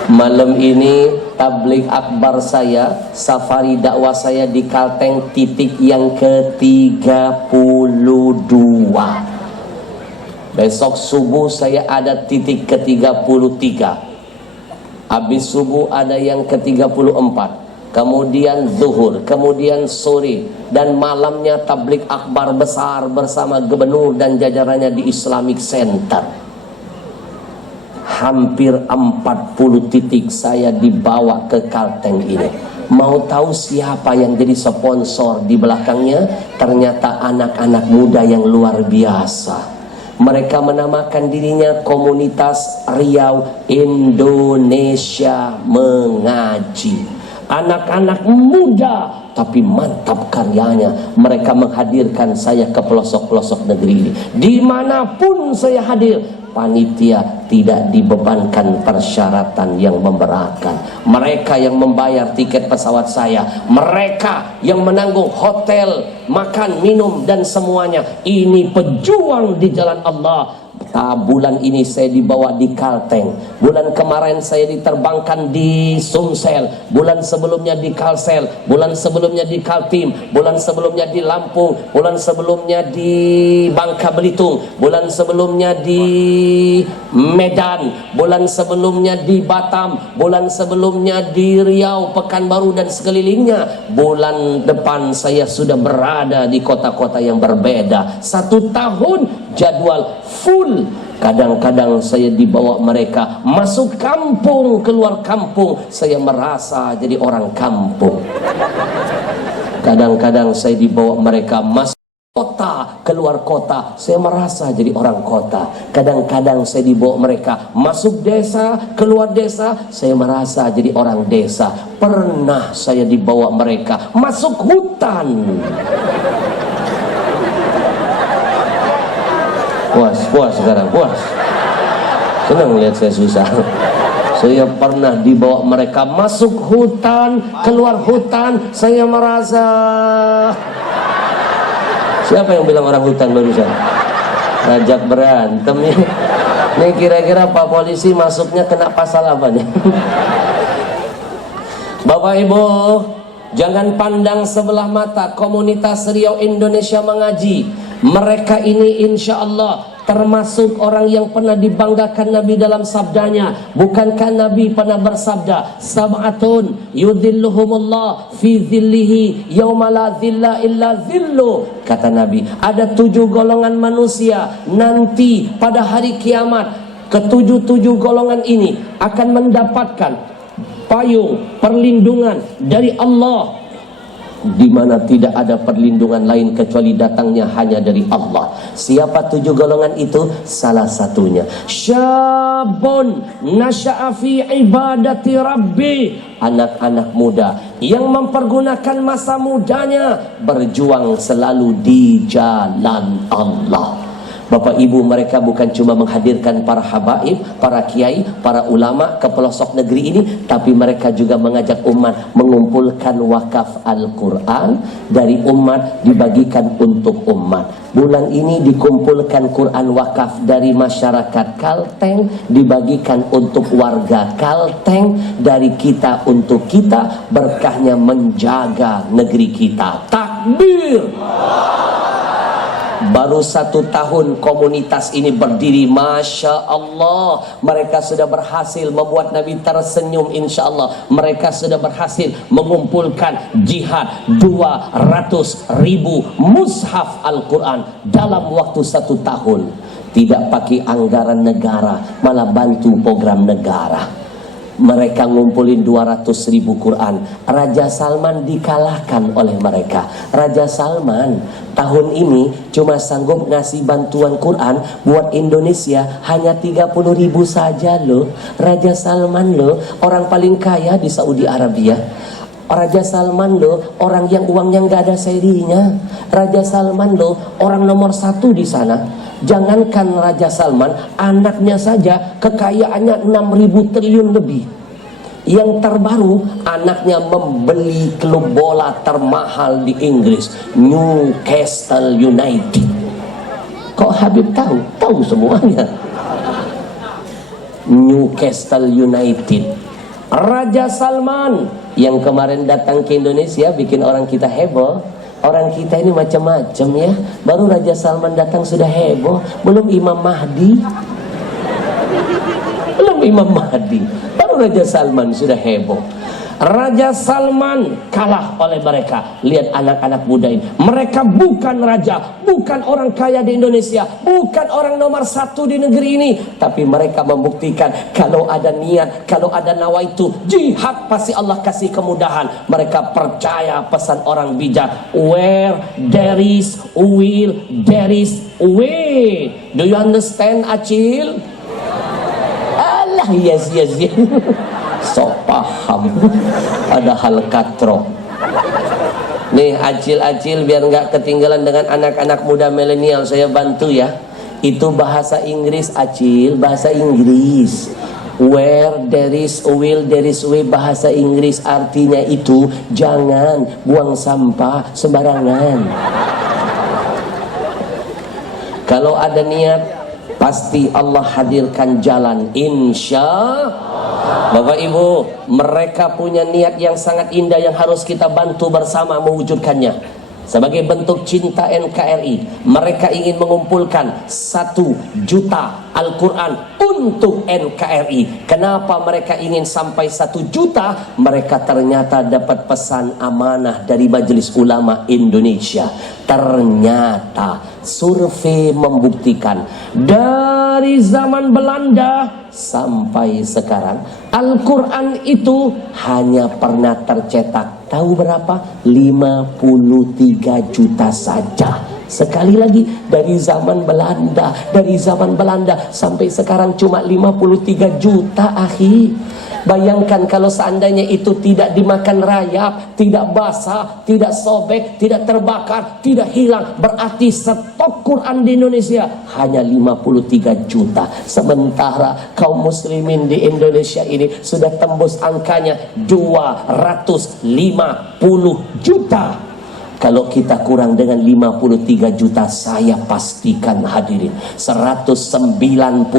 Malam ini tabligh akbar saya, safari dakwah saya di Kalteng titik yang ke-32. Besok subuh saya ada titik ke-33. Habis subuh ada yang ke-34, kemudian zuhur, kemudian sore, dan malamnya tabligh akbar besar bersama gubernur dan jajarannya di Islamic Center. Hampir 40 titik saya dibawa ke Kalteng ini. Mau tahu siapa yang jadi sponsor di belakangnya? Ternyata anak-anak muda yang luar biasa. Mereka menamakan dirinya Komunitas Riau Indonesia Mengaji. Anak-anak muda tapi mantap karyanya. Mereka menghadirkan saya ke pelosok-pelosok negeri ini. Dimanapun saya hadir, panitia tidak dibebankan persyaratan yang memberatkan. Mereka yang membayar tiket pesawat saya, mereka yang menanggung hotel, makan, minum dan semuanya. Ini pejuang di jalan Allah. Bulan ini saya dibawa di Kalteng, bulan kemarin saya diterbangkan di Sumsel, bulan sebelumnya di Kalsel, bulan sebelumnya di Kaltim, bulan sebelumnya di Lampung, bulan sebelumnya di Bangka Belitung, bulan sebelumnya di Medan, bulan sebelumnya di Batam, bulan sebelumnya di Riau, Pekanbaru dan sekelilingnya. Bulan depan saya sudah berada di kota-kota yang berbeda. 1 tahun jadwal full. Kadang-kadang saya dibawa mereka masuk kampung, keluar kampung. Saya merasa jadi orang kampung. Kadang-kadang saya dibawa mereka masuk kota, keluar kota, saya merasa jadi orang kota. Kadang-kadang saya dibawa mereka masuk desa, keluar desa, saya merasa jadi orang desa. Pernah saya dibawa mereka masuk hutan. Puas sekarang, puas. Senang lihat saya susah. Saya pernah dibawa mereka masuk hutan, keluar hutan, saya merasa. Siapa yang bilang orang hutan barusan? Ngajak berantem ya. Nih kira-kira Pak Polisi masuknya kena pasal apa nih? Bapak Ibu, jangan pandang sebelah mata komunitas Riau Indonesia Mengaji. Mereka ini insya Allah termasuk orang yang pernah dibanggakan Nabi dalam sabdanya. Bukankah Nabi pernah bersabda, sab'atun yudhilluhumullah fi dhillihi yawma la dhilla illa dhillu. Kata Nabi, ada 7 golongan manusia nanti pada hari kiamat. Ketujuh golongan ini akan mendapatkan payung perlindungan dari Allah, di mana tidak ada perlindungan lain kecuali datangnya hanya dari Allah. Siapa 7 golongan itu? Salah satunya syabun nasya'a fi ibadati rabbi, anak-anak muda yang mempergunakan masa mudanya berjuang selalu di jalan Allah. Bapak Ibu, mereka bukan cuma menghadirkan para habaib, para kiai, para ulama ke pelosok negeri ini, tapi mereka juga mengajak umat mengumpulkan wakaf Al-Quran dari umat dibagikan untuk umat. Bulan ini dikumpulkan Quran wakaf dari masyarakat Kalteng dibagikan untuk warga Kalteng, dari kita untuk kita, berkahnya menjaga negeri kita. Takbir! Baru 1 tahun komunitas ini berdiri, Masya Allah. Mereka sudah berhasil membuat Nabi tersenyum, insya Allah. Mereka sudah berhasil mengumpulkan jihad 200.000 mushaf Al-Quran dalam waktu 1 tahun. Tidak pakai anggaran negara, malah bantu program negara. Mereka ngumpulin 200.000 Quran. Raja Salman dikalahkan oleh mereka. Raja Salman tahun ini cuma sanggup ngasih bantuan Quran buat Indonesia hanya 30.000 saja loh. Raja Salman loh, orang paling kaya di Saudi Arabia. Raja Salman loh, orang yang uangnya nggak ada serinya. Raja Salman loh, orang nomor 1 di sana. Jangankan Raja Salman, anaknya saja kekayaannya 6.000 triliun lebih. Yang terbaru, anaknya membeli klub bola termahal di Inggris, Newcastle United. Kok Habib tahu? Tahu semuanya. Newcastle United. Raja Salman yang kemarin datang ke Indonesia bikin orang kita heboh. Orang kita ini macam-macam ya. Baru Raja Salman datang sudah heboh. Belum Imam Mahdi. Baru Raja Salman sudah heboh. Raja Salman kalah oleh mereka. Lihat anak-anak muda ini. Mereka bukan raja, bukan orang kaya di Indonesia, bukan orang nomor 1 di negeri ini. Tapi mereka membuktikan kalau ada niat, kalau ada nawaitu jihad, pasti Allah kasih kemudahan. Mereka percaya pesan orang bijak. Where there is will, there is way. Do you understand, Acil? Alah, yes. Sok paham. Padahal katro. Nih Acil biar nggak ketinggalan dengan anak-anak muda milenial, saya bantu ya. Itu bahasa Inggris Acil, bahasa Inggris. Where there is a will, there is a way, bahasa Inggris artinya itu jangan buang sampah sembarangan. Kalau ada niat, pasti Allah hadirkan jalan, insya Allah. Bapak Ibu, mereka punya niat yang sangat indah yang harus kita bantu bersama mewujudkannya. Sebagai bentuk cinta NKRI, mereka ingin mengumpulkan 1 juta Al-Quran untuk NKRI. Kenapa mereka ingin sampai 1 juta? Mereka ternyata dapat pesan amanah dari Majelis Ulama Indonesia. Ternyata survei membuktikan dari zaman Belanda sampai sekarang Al-Quran itu hanya pernah tercetak, tahu berapa? 53 juta saja Sekali lagi, dari zaman Belanda sampai sekarang cuma 53 juta, akhi. Bayangkan kalau seandainya itu tidak dimakan rayap, tidak basah, tidak sobek, tidak terbakar, tidak hilang, berarti stok Quran di Indonesia hanya 53 juta. Sementara kaum muslimin di Indonesia ini sudah tembus angkanya 250 juta. Kalau kita kurang dengan 53 juta, saya pastikan hadirin 197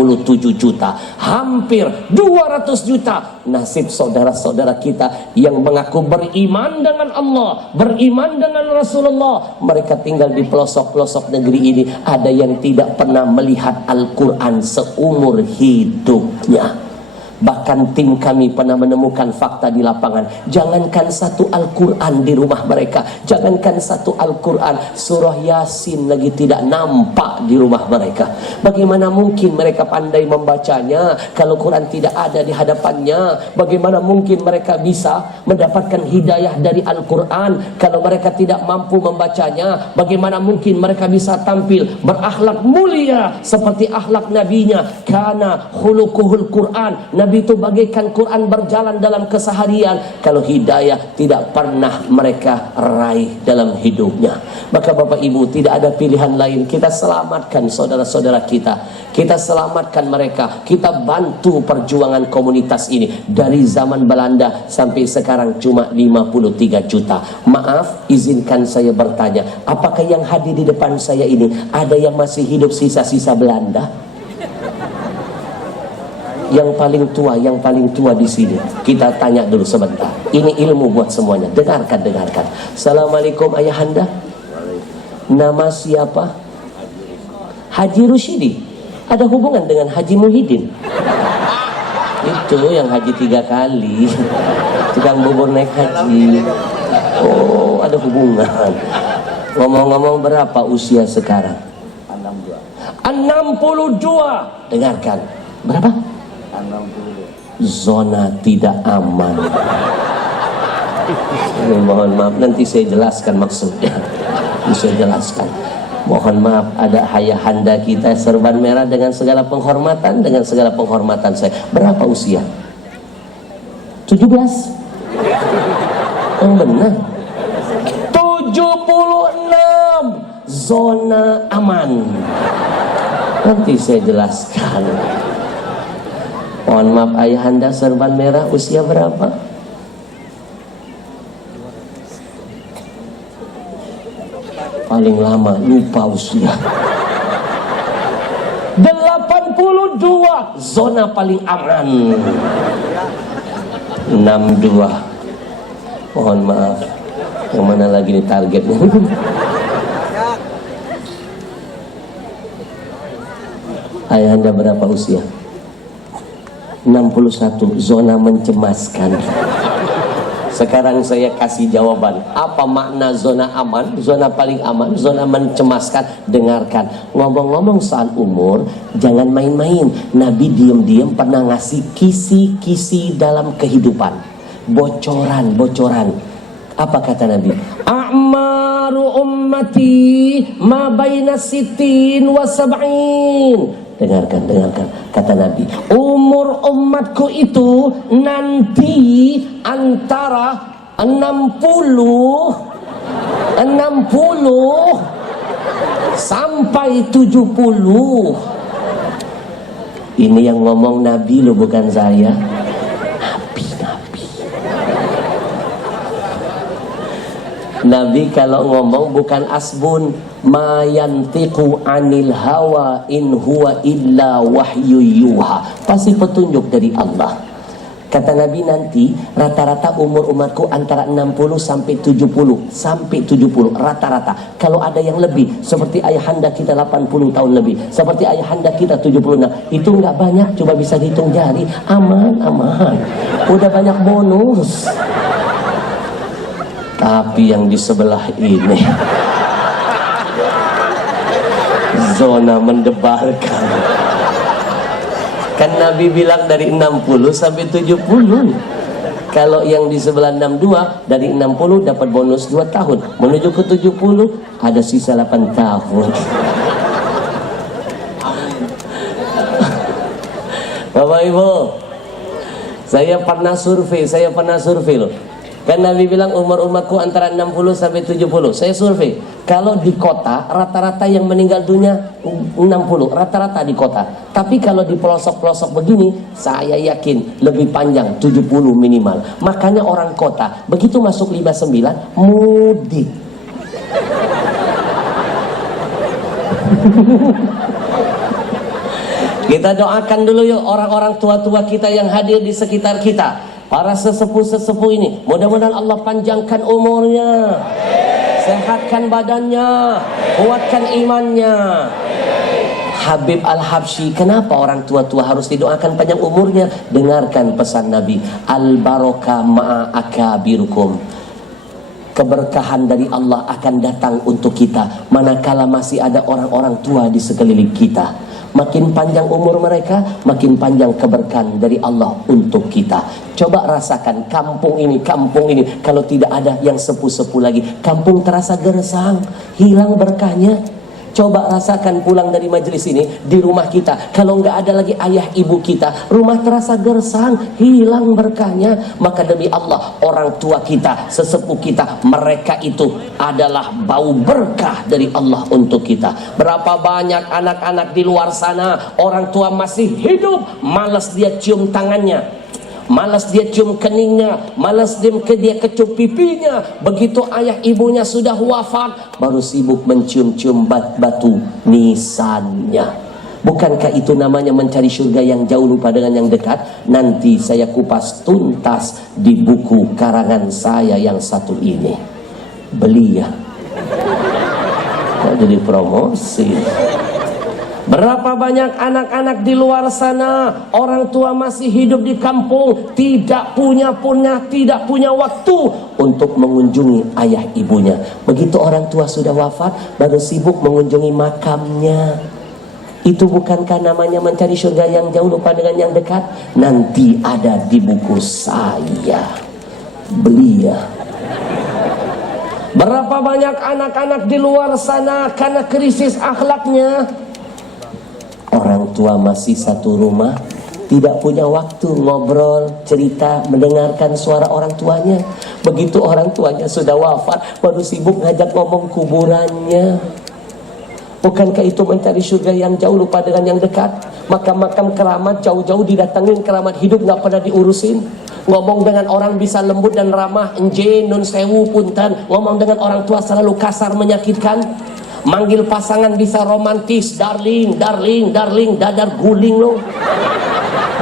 juta, hampir 200 juta nasib saudara-saudara kita yang mengaku beriman dengan Allah, beriman dengan Rasulullah. Mereka tinggal di pelosok-pelosok negeri ini, ada yang tidak pernah melihat Al-Quran seumur hidupnya. Bahkan tim kami pernah menemukan fakta di lapangan, jangankan satu Al-Quran di rumah mereka, jangankan satu Al-Quran, surah Yasin lagi tidak nampak di rumah mereka. Bagaimana mungkin mereka pandai membacanya kalau Quran tidak ada di hadapannya? Bagaimana mungkin mereka bisa mendapatkan hidayah dari Al-Quran kalau mereka tidak mampu membacanya? Bagaimana mungkin mereka bisa tampil berakhlak mulia seperti akhlak nabinya? Kana khuluquhul Quran, Nabi itu bagaikan Quran berjalan dalam keseharian, kalau hidayah tidak pernah mereka raih dalam hidupnya. Maka Bapak Ibu, tidak ada pilihan lain, kita selamatkan saudara-saudara kita, kita selamatkan mereka, kita bantu perjuangan komunitas ini. Dari zaman Belanda sampai sekarang cuma 53 juta. Maaf, izinkan saya bertanya, apakah yang hadir di depan saya ini ada yang masih hidup sisa-sisa Belanda? Yang paling tua di sini, kita tanya dulu sebentar. Ini ilmu buat semuanya. Dengarkan. Assalamualaikum ayahanda. Nama siapa? Haji Rusyidi. Ada hubungan dengan Haji Muhyiddin? Itu yang haji 3 kali, tukang bubur naik haji. Oh, ada hubungan. Ngomong-ngomong, berapa usia sekarang? 62. Dengarkan. Berapa? 62. Zona tidak aman. Mohon maaf, nanti saya jelaskan maksudnya. Mohon maaf, ada ayahanda kita serban merah, dengan segala penghormatan, saya. Berapa usia? 17. Oh benar. 76. Zona aman. Nanti saya jelaskan. Mohon maaf, ayahanda serban merah usia berapa? Paling lama lupa usia. 82. Zona paling aman. 62. Mohon maaf, yang mana lagi nih targetnya? Ayahanda berapa usia? 61. Zona mencemaskan. Sekarang saya kasih jawaban. Apa makna zona aman, zona paling aman, zona mencemaskan? Dengarkan. Ngomong-ngomong soal umur, jangan main-main. Nabi diam-diam pernah ngasih kisi-kisi dalam kehidupan, bocoran. Apa kata Nabi? A'maru ummati ma baina sitin wa sab'in. Dengarkan. Kata Nabi, umur umatku itu nanti antara 60 sampai 70. Ini yang ngomong Nabi loh, bukan saya. Nabi kalau ngomong bukan asbun, ma yantiqu anil hawa in huwa illa wahyu yuha. Pasti petunjuk dari Allah. Kata Nabi, nanti rata-rata umur umatku antara 60 sampai 70 rata-rata. Kalau ada yang lebih, seperti ayahanda kita 80 tahun lebih, seperti ayahanda kita 76, itu nggak banyak, coba bisa dihitung jari. Aman. Udah banyak bonus. Tapi yang di sebelah ini zona mendebarkan. Kan Nabi bilang dari 60 sampai 70. Kalau yang di sebelah 62 dari 60 dapat bonus 2 tahun. Menuju ke 70 ada sisa 8 tahun. Bapak Ibu, saya pernah survei loh. Kan Nabi bilang umur umatku antara 60 sampai 70. Saya survei. Kalau di kota rata-rata yang meninggal dunia 60, rata-rata di kota. Tapi kalau di pelosok-pelosok begini, saya yakin lebih panjang 70 minimal. Makanya orang kota begitu masuk 59 mudik. Kita doakan dulu yuk orang-orang tua-tua kita yang hadir di sekitar kita. Para sesepuh-sesepuh ini, mudah-mudahan Allah panjangkan umurnya, sehatkan badannya, kuatkan imannya. Habib Al-Habsyi, kenapa orang tua-tua harus didoakan panjang umurnya? Dengarkan pesan Nabi, al-barokah ma'a akabirukum. Keberkahan dari Allah akan datang untuk kita manakala masih ada orang-orang tua di sekeliling kita. Makin panjang umur mereka, makin panjang keberkahan dari Allah untuk kita. Coba rasakan kampung ini kalau tidak ada yang sepuh-sepuh lagi, kampung terasa gersang, hilang berkahnya. Coba rasakan pulang dari majelis ini, di rumah kita kalau nggak ada lagi ayah ibu kita, rumah terasa gersang, hilang berkahnya. Maka demi Allah, orang tua kita, sesepuh kita, mereka itu adalah bau berkah dari Allah untuk kita. Berapa banyak anak-anak di luar sana, orang tua masih hidup, malas dia cium tangannya, malas dia cium keningnya, malas dia kecup pipinya. Begitu ayah ibunya sudah wafat, baru sibuk mencium-cium batu nisannya. Bukankah itu namanya mencari surga yang jauh lupa dengan yang dekat? Nanti saya kupas tuntas di buku karangan saya yang satu ini. Beli ya. Kok jadi promosi? Berapa banyak anak-anak di luar sana, orang tua masih hidup di kampung, tidak punya waktu untuk mengunjungi ayah ibunya. Begitu orang tua sudah wafat, baru sibuk mengunjungi makamnya. Itu bukankah namanya mencari surga yang jauh lupa dengan yang dekat? Nanti ada di buku saya. Beli ya. Berapa banyak anak-anak di luar sana karena krisis akhlaknya, orang tua masih satu rumah, tidak punya waktu ngobrol, cerita, mendengarkan suara orang tuanya. Begitu orang tuanya sudah wafat, baru sibuk ngajak ngomong kuburannya. Bukankah itu mencari surga yang jauh lupa dengan yang dekat? Makam-makam keramat jauh-jauh didatangin, keramat hidup nggak pernah diurusin. Ngomong dengan orang bisa lembut dan ramah, enje, nun sewu, punten. Ngomong dengan orang tua selalu kasar, menyakitkan. Manggil pasangan bisa romantis, darling, darling, darling, dadar guling lo.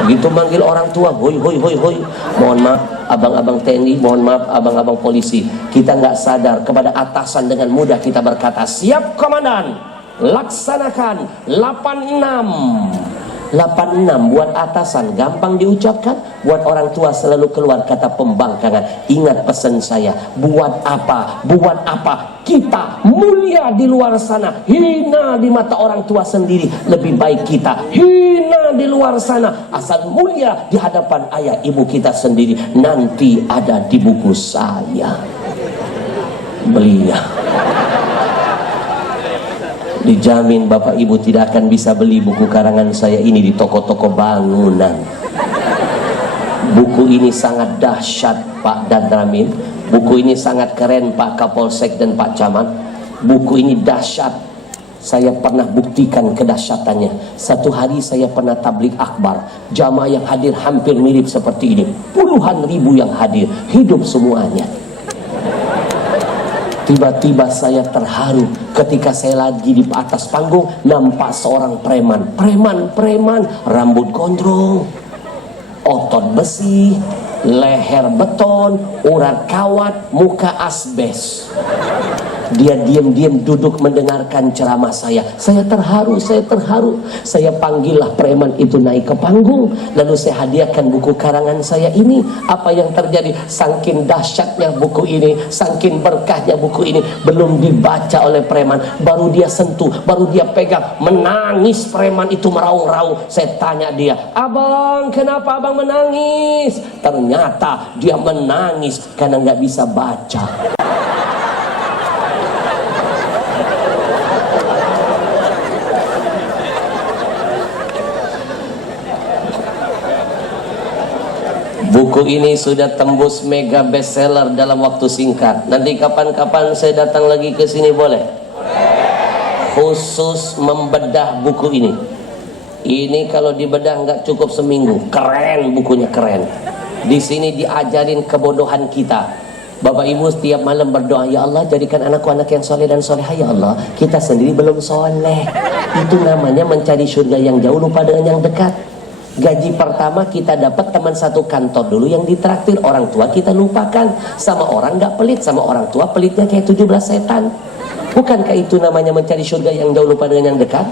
Begitu manggil orang tua, hoi, hoi, hoi, hoi. Mohon maaf, abang-abang TNI, mohon maaf, abang-abang polisi. Kita nggak sadar, kepada atasan dengan mudah kita berkata, siap komandan, laksanakan 86. 86 buat atasan gampang diucapkan, buat orang tua selalu keluar kata pembangkangan. Ingat pesan saya, buat apa kita mulia di luar sana, hina di mata orang tua sendiri. Lebih baik kita hina di luar sana, asal mulia di hadapan ayah ibu kita sendiri. Nanti ada di buku saya. Beli ya. Dijamin Bapak Ibu tidak akan bisa beli buku karangan saya ini di toko-toko bangunan. Buku ini sangat dahsyat Pak Dadramin. Buku ini sangat keren Pak Kapolsek dan Pak Camat. Buku ini dahsyat. Saya pernah buktikan kedahsyatannya. Satu hari saya pernah tablik akbar. Jamaah yang hadir hampir mirip seperti ini. Puluhan ribu yang hadir, hidup semuanya. Tiba-tiba saya terharu ketika saya lagi di atas panggung, nampak seorang preman, rambut gondrong, otot besi, leher beton, urat kawat, muka asbes. Dia diam-diam duduk mendengarkan ceramah saya. Saya terharu. Saya panggillah preman itu naik ke panggung. Lalu saya hadiahkan buku karangan saya ini. Apa yang terjadi? Saking dahsyatnya buku ini, saking berkahnya buku ini, belum dibaca oleh preman, baru dia sentuh, baru dia pegang, menangis preman itu meraung-raung. Saya tanya dia, "Abang, kenapa abang menangis?" Ternyata dia menangis karena nggak bisa baca. Buku ini sudah tembus mega bestseller dalam waktu singkat. Nanti kapan-kapan saya datang lagi ke sini boleh? Khusus membedah buku ini. Ini kalau dibedah nggak cukup seminggu. Keren bukunya, keren. Di sini diajarin kebodohan kita. Bapak Ibu setiap malam berdoa, "Ya Allah, jadikan anakku anak yang soleh dan soleha ya Allah." Kita sendiri belum soleh. Itu namanya mencari surga yang jauh, lupa dengan yang dekat. Gaji pertama kita dapat teman satu kantor dulu yang ditraktir. Orang tua kita lupakan. Sama orang nggak pelit, sama orang tua pelitnya kayak 17 setan. Bukankah itu namanya mencari surga yang jauh, lupa dengan yang dekat?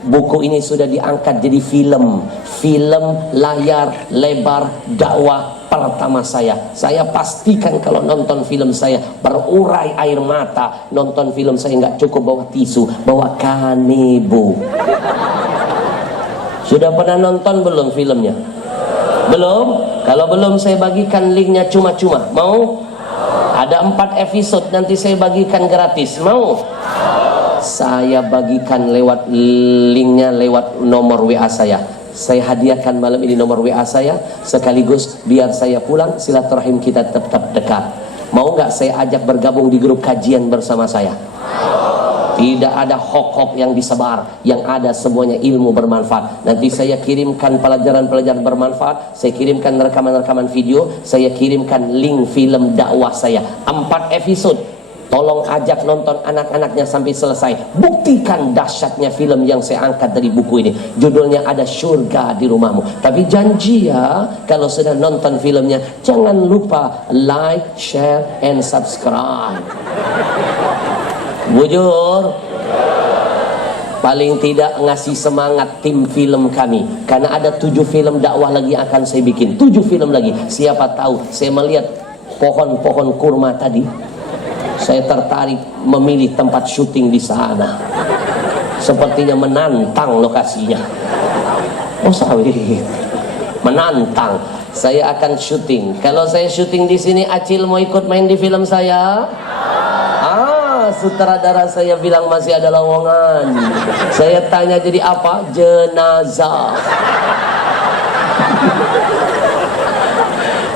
Buku ini sudah diangkat jadi film layar lebar dakwah pertama saya. Saya pastikan kalau nonton film saya berurai air mata. Nonton film saya nggak cukup bawa tisu, bawa kanebo. Sudah pernah nonton belum filmnya? Belum? Kalau belum saya bagikan linknya cuma-cuma. Mau? Ada 4 episode, nanti saya bagikan gratis. Mau? Saya bagikan lewat linknya, lewat nomor WA saya. Saya hadiahkan malam ini nomor WA saya, sekaligus biar saya pulang silaturahim kita tetap dekat. Mau nggak saya ajak bergabung di grup kajian bersama saya? Tidak ada hoax yang disebar, yang ada semuanya ilmu bermanfaat. Nanti saya kirimkan pelajaran-pelajaran bermanfaat, saya kirimkan rekaman-rekaman video, saya kirimkan link film dakwah saya. 4 episode. Tolong ajak nonton anak-anaknya sampai selesai. Buktikan dahsyatnya film yang saya angkat dari buku ini. Judulnya Ada Surga di Rumahmu. Tapi janji ya, kalau sudah nonton filmnya, jangan lupa like, share, and subscribe. Bujur, paling tidak ngasih semangat tim film kami, karena ada 7 film dakwah lagi akan saya bikin. 7 film lagi. Siapa tahu saya melihat pohon-pohon kurma tadi, saya tertarik memilih tempat syuting di sana. Sepertinya menantang lokasinya. Oh sawit, menantang. Saya akan syuting. Kalau saya syuting di sini, Acil mau ikut main di film saya? Sutradara saya bilang masih ada lowongan. Saya tanya jadi apa? Jenazah.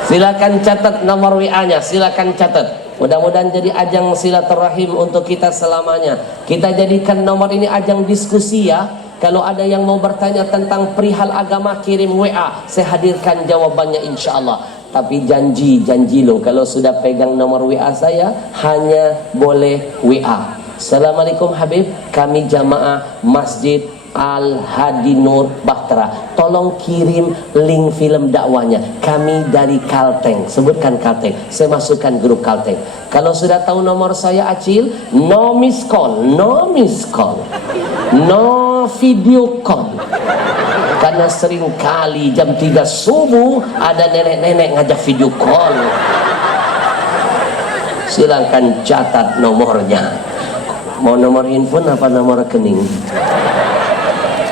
Silakan catat nomor WA-nya, silakan catat. Mudah-mudahan jadi ajang silaturahim untuk kita selamanya. Kita jadikan nomor ini ajang diskusi ya. Kalau ada yang mau bertanya tentang perihal agama, kirim WA, saya hadirkan jawabannya insya Allah. Tapi janji loh, kalau sudah pegang nomor WA saya, hanya boleh WA. Assalamualaikum Habib, kami jamaah Masjid Al-Hadi Nur Bahtera, tolong kirim link film dakwanya. Kami dari Kalteng, sebutkan Kalteng, saya masukkan grup Kalteng. Kalau sudah tahu nomor saya Acil, no miss call, no video call. Karena sering kali jam 3 subuh ada nenek-nenek ngajak video call. Silahkan catat nomornya. Mau nomor handphone apa nomor rekening?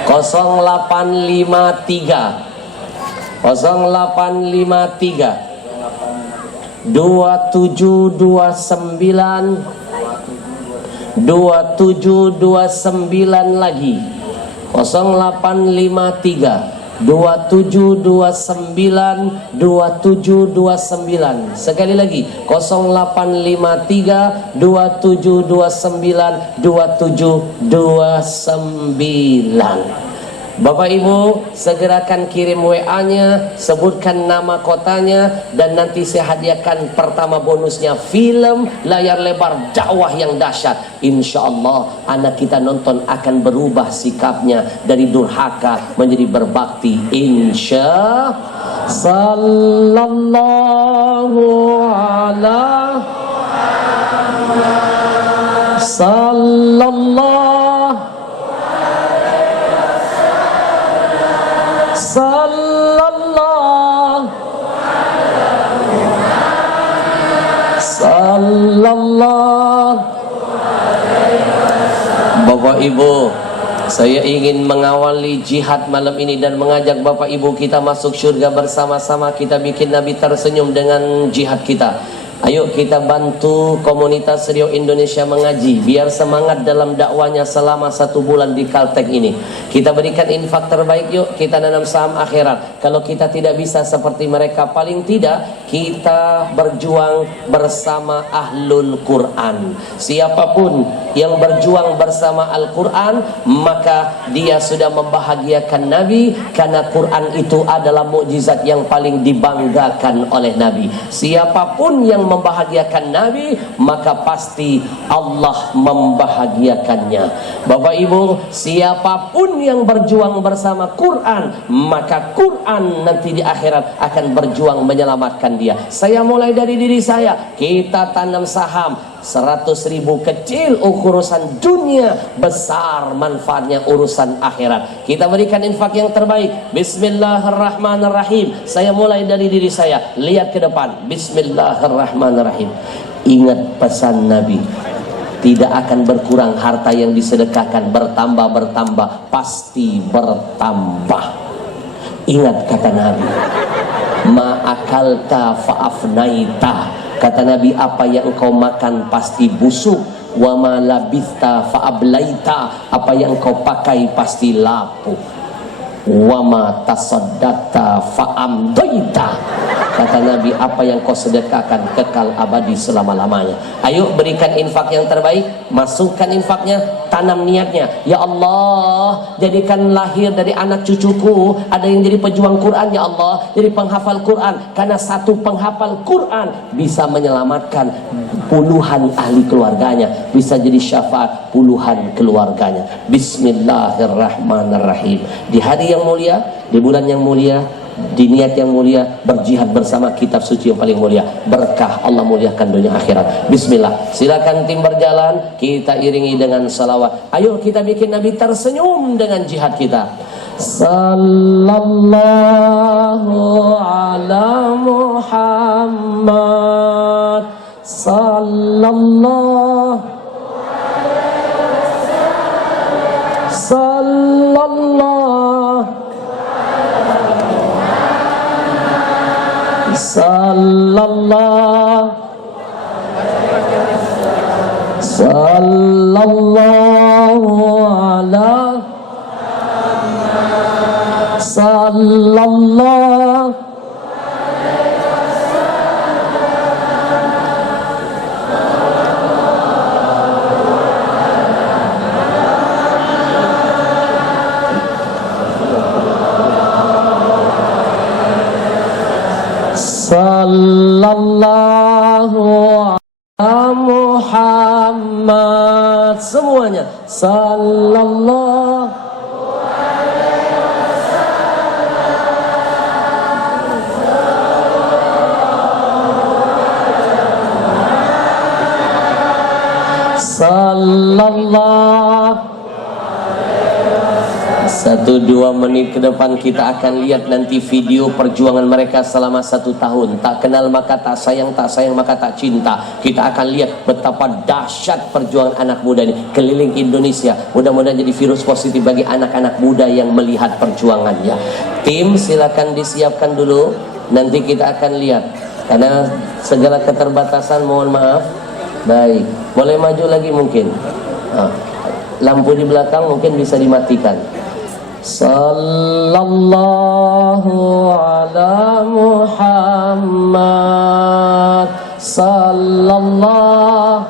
0853 2729 lagi 0853 2729 sekali lagi 0853 2729 2729. Bapak Ibu segerakan kirim WA-nya, sebutkan nama kotanya, dan nanti saya hadiahkan pertama bonusnya film layar lebar dakwah yang dahsyat. Insya Allah anak kita nonton akan berubah sikapnya dari durhaka menjadi berbakti. Insya Sallallahu ala Sallallahu Sallallahu Sallallahu. Bapak Ibu, saya ingin mengawali jihad malam ini dan mengajak Bapak Ibu kita masuk surga bersama-sama. Kita bikin Nabi tersenyum dengan jihad kita. Ayo kita bantu komunitas Rio Indonesia Mengaji biar semangat dalam dakwanya selama 1 bulan di Kalteng ini. Kita berikan infak terbaik, yuk kita nanam saham akhirat. Kalau kita tidak bisa seperti mereka, paling tidak kita berjuang bersama Ahlul Quran. Siapapun yang berjuang bersama Al-Quran, maka dia sudah membahagiakan Nabi, karena Quran itu adalah mukjizat yang paling dibanggakan oleh Nabi. Siapapun yang membahagiakan Nabi, maka pasti Allah membahagiakannya. Bapak Ibu, siapapun yang berjuang bersama Quran, maka Quran nanti di akhirat akan berjuang menyelamatkan dia. Saya mulai dari diri saya. Kita tanam saham 100.000 kecil urusan dunia, besar manfaatnya urusan akhirat. Kita berikan infak yang terbaik. Bismillahirrahmanirrahim. Saya mulai dari diri saya. Lihat ke depan. Bismillahirrahmanirrahim. Ingat pesan Nabi, tidak akan berkurang harta yang disedekahkan, bertambah pasti bertambah. Ingat kata Nabi, ma'akalta fa'afnaita. Kata Nabi, apa yang engkau makan pasti busuk. Wa ma labithta fa'ablaita. Apa yang engkau pakai pasti lapuk. Wa ma tasaddaqta fa'amdaita. Kata Nabi, apa yang kau sedekahkan kekal abadi selama-lamanya. Ayo berikan infak yang terbaik. Masukkan infaknya, tanam niatnya. Ya Allah, jadikan lahir dari anak cucuku ada yang jadi pejuang Quran, ya Allah, jadi penghafal Quran. Karena satu penghafal Quran bisa menyelamatkan puluhan ahli keluarganya, bisa jadi syafaat puluhan keluarganya. Bismillahirrahmanirrahim. Di hari yang mulia, di bulan yang mulia, di niat yang mulia, berjihad bersama kitab suci yang paling mulia. Berkah Allah muliakan dunia akhirat. Bismillah. Silakan tim berjalan, kita iringi dengan salawat. Ayo kita bikin Nabi tersenyum dengan jihad kita. Sallallahu ala Muhammad. Sallallahu Sallallahu Sallallahu ala Sallallahu Sallallahu ala Muhammad. Semuanya Sallallahu Sallallahu. 1-2 menit ke depan kita akan lihat nanti video perjuangan mereka selama 1 tahun. Tak kenal maka tak sayang, tak sayang maka tak cinta. Kita akan lihat betapa dahsyat perjuangan anak muda ini keliling Indonesia. Mudah-mudahan jadi virus positif bagi anak-anak muda yang melihat perjuangannya. Tim silakan disiapkan dulu, nanti kita akan lihat. Karena segala keterbatasan mohon maaf. Baik, boleh maju lagi mungkin. Lampu di belakang mungkin bisa dimatikan. Sallallahu ala Muhammad. Sallallahu.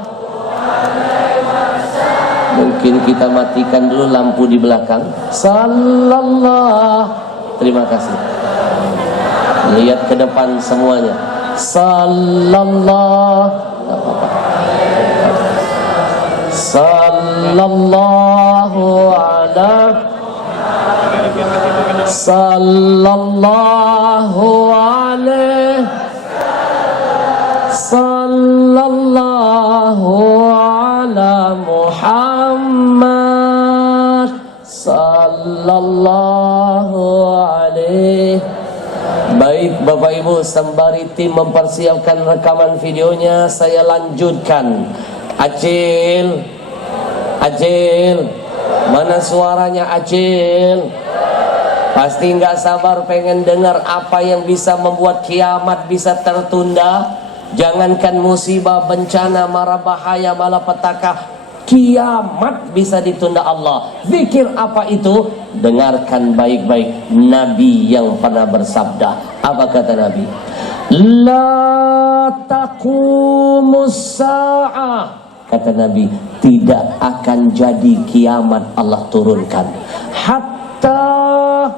Mungkin kita matikan dulu lampu di belakang. Sallallahu. Terima kasih. Lihat ke depan semuanya. Sallallahu. Sallallahu ala Sallallahu alaihi Sallallahu sallallahu alaihi. Baik Bapak Ibu, sembari tim mempersiapkan rekaman videonya, saya lanjutkan. Acil, Acil, mana suaranya Acil? Pasti nggak sabar pengen dengar apa yang bisa membuat kiamat bisa tertunda. Jangankan musibah, bencana, mara bahaya, malapetaka, kiamat bisa ditunda Allah. Zikir apa itu? Dengarkan baik-baik Nabi yang pernah bersabda. Apa kata Nabi? La taqumus sa'ah. Kata Nabi, tidak akan jadi kiamat Allah turunkan hatta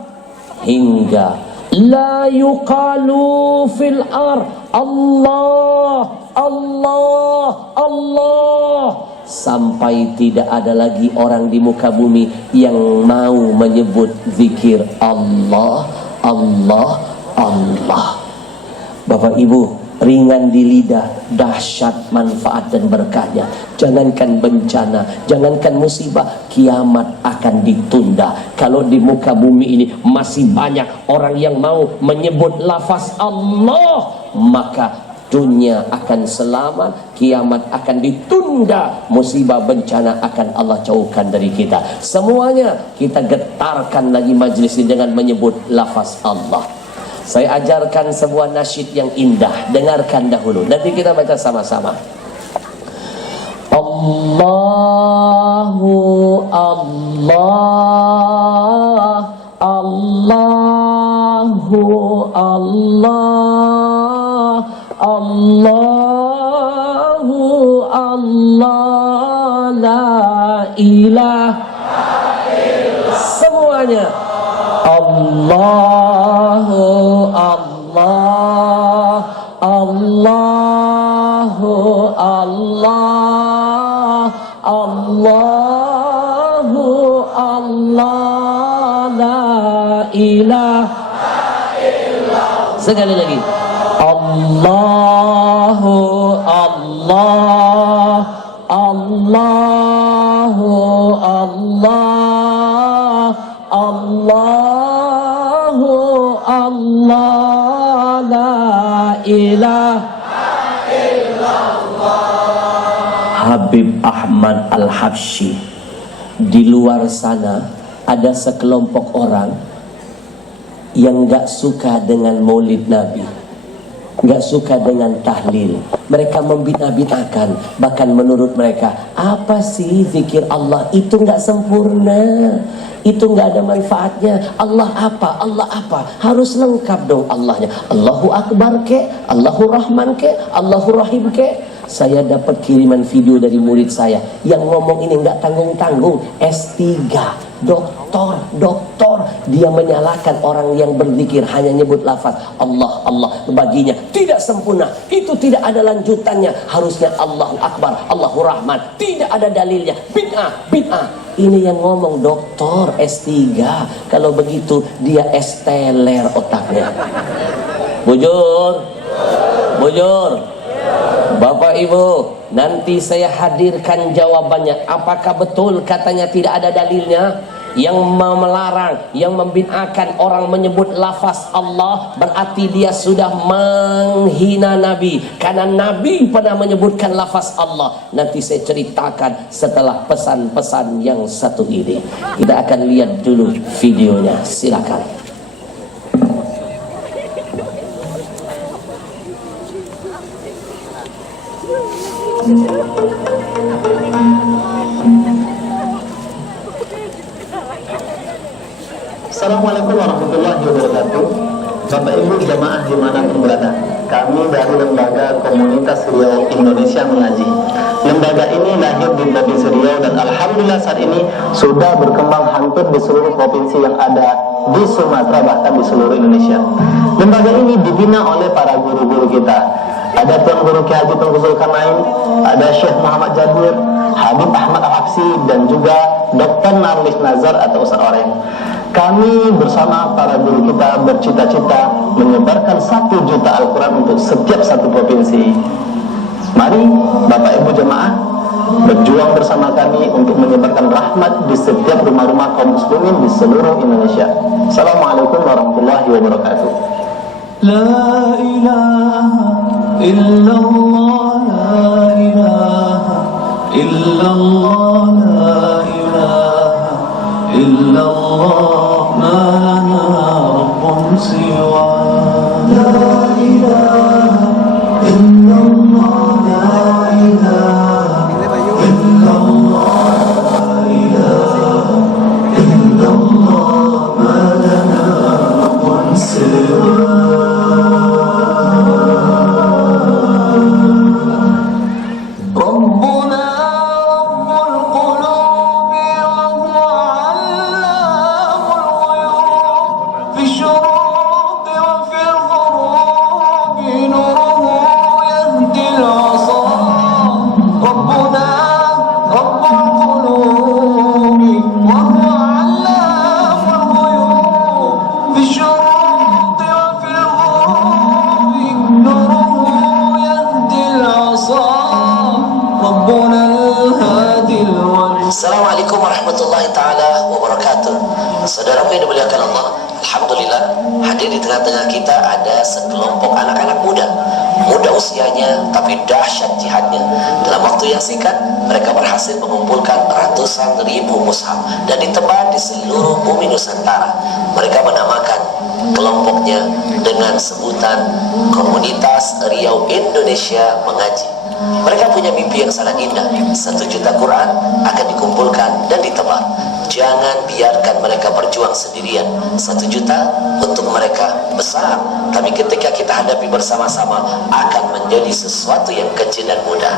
hingga la yuqalu fil ar Allah Allah Allah, sampai tidak ada lagi orang di muka bumi yang mau menyebut zikir Allah Allah Allah. Bapak Ibu, ringan di lidah, dahsyat manfaat dan berkahnya. Jangankan bencana, jangankan musibah, kiamat akan ditunda. Kalau di muka bumi ini masih banyak orang yang mau menyebut lafaz Allah, maka dunia akan selamat, kiamat akan ditunda, musibah bencana akan Allah jauhkan dari kita. Semuanya kita getarkan lagi majlis ini dengan menyebut lafaz Allah. Saya ajarkan sebuah nasyid yang indah. Dengarkan dahulu, nanti kita baca sama-sama. Allahu Allah Allahu Allah Allahu Allah la ilaha illallah. Semuanya Allahu Allah Allahu Allah Allahu Allah la ilaha illallah. Sekali lagi. Allahu Allah Allahu Allah Allahu Allah la ilaha illallah. Habib Ahmad Al-Habsyi. Di luar sana ada sekelompok orang yang gak suka dengan maulid Nabi, gak suka dengan tahlil. Mereka membina-binakan. Bahkan menurut mereka, apa sih zikir Allah itu gak sempurna, itu gak ada manfaatnya. Allah apa? Allah apa? Harus lengkap dong Allahnya. Allahu Akbar ke, Allahu Rahman ke, Allahu Rahim ke. Saya dapat kiriman video dari murid saya yang ngomong ini nggak tanggung-tanggung, S3, doktor, dia menyalahkan orang yang berzikir hanya nyebut lafaz Allah Allah. Baginya tidak sempurna, itu tidak ada lanjutannya. Harusnya Allahu Akbar, Allahu Rahman, tidak ada dalilnya. Bid'ah. Ini yang ngomong doktor S3. Kalau begitu dia esteler otaknya. Bujur. Bapak Ibu, nanti saya hadirkan jawabannya. Apakah betul katanya tidak ada dalilnya? Yang melarang, yang membid'ahkan orang menyebut lafaz Allah, berarti dia sudah menghina Nabi. Karena Nabi pernah menyebutkan lafaz Allah. Nanti saya ceritakan setelah pesan-pesan yang satu ini. Kita akan lihat dulu videonya. Silakan. Assalamualaikum warahmatullahi wabarakatuh. Bapak Ibu jamaah dimanapun berada, kami dari Lembaga Komunitas Riau Indonesia Mengaji. Lembaga ini lahir di Provinsi Riau dan alhamdulillah saat ini sudah berkembang hampir di seluruh provinsi yang ada di Sumatera, bahkan di seluruh Indonesia. Lembaga ini dibina oleh para guru-guru kita. Ada Tuan Guru Ki Haji Tengku Zulkarnain, ada Syekh Muhammad Jabir, Habib Ahmad Al-Habsyi, dan juga Dr. Narlis Nazar atau Ustaz Oreng. Kami bersama para guru kita bercita-cita menyebarkan 1 juta Al-Quran untuk setiap satu provinsi. Mari Bapak Ibu jemaah, berjuang bersama kami untuk menyebarkan rahmat di setiap rumah-rumah kaum muslimin di seluruh Indonesia. Assalamualaikum warahmatullahi wabarakatuh. La ilaha illallah, la ilaha illallah, la ilaha illallah, ma lana rabbun siwa. La ilaha illallah, la ilaha illallah, la ilaha illallah, ma lana rabbun siwa. Assalamualaikum warahmatullahi ta'ala wabarakatuh. Saudaraku yang dimuliakan Allah, alhamdulillah hadir di tengah-tengah kita ada sekelompok anak-anak muda usianya tapi dahsyat jihadnya. Dalam waktu yang singkat mereka berhasil mengumpulkan ratusan ribu mushaf dan ditebar di seluruh bumi Nusantara. Mereka menamakan kelompoknya dengan sebutan Komunitas Riau Indonesia Mengaji. Mereka punya mimpi yang sangat indah. 1 juta Quran akan dikumpulkan dan ditebar. Jangan biarkan mereka berjuang sendirian. 1 juta untuk mereka besar, tapi ketika kita hadapi bersama-sama akan menjadi sesuatu yang kecil dan mudah.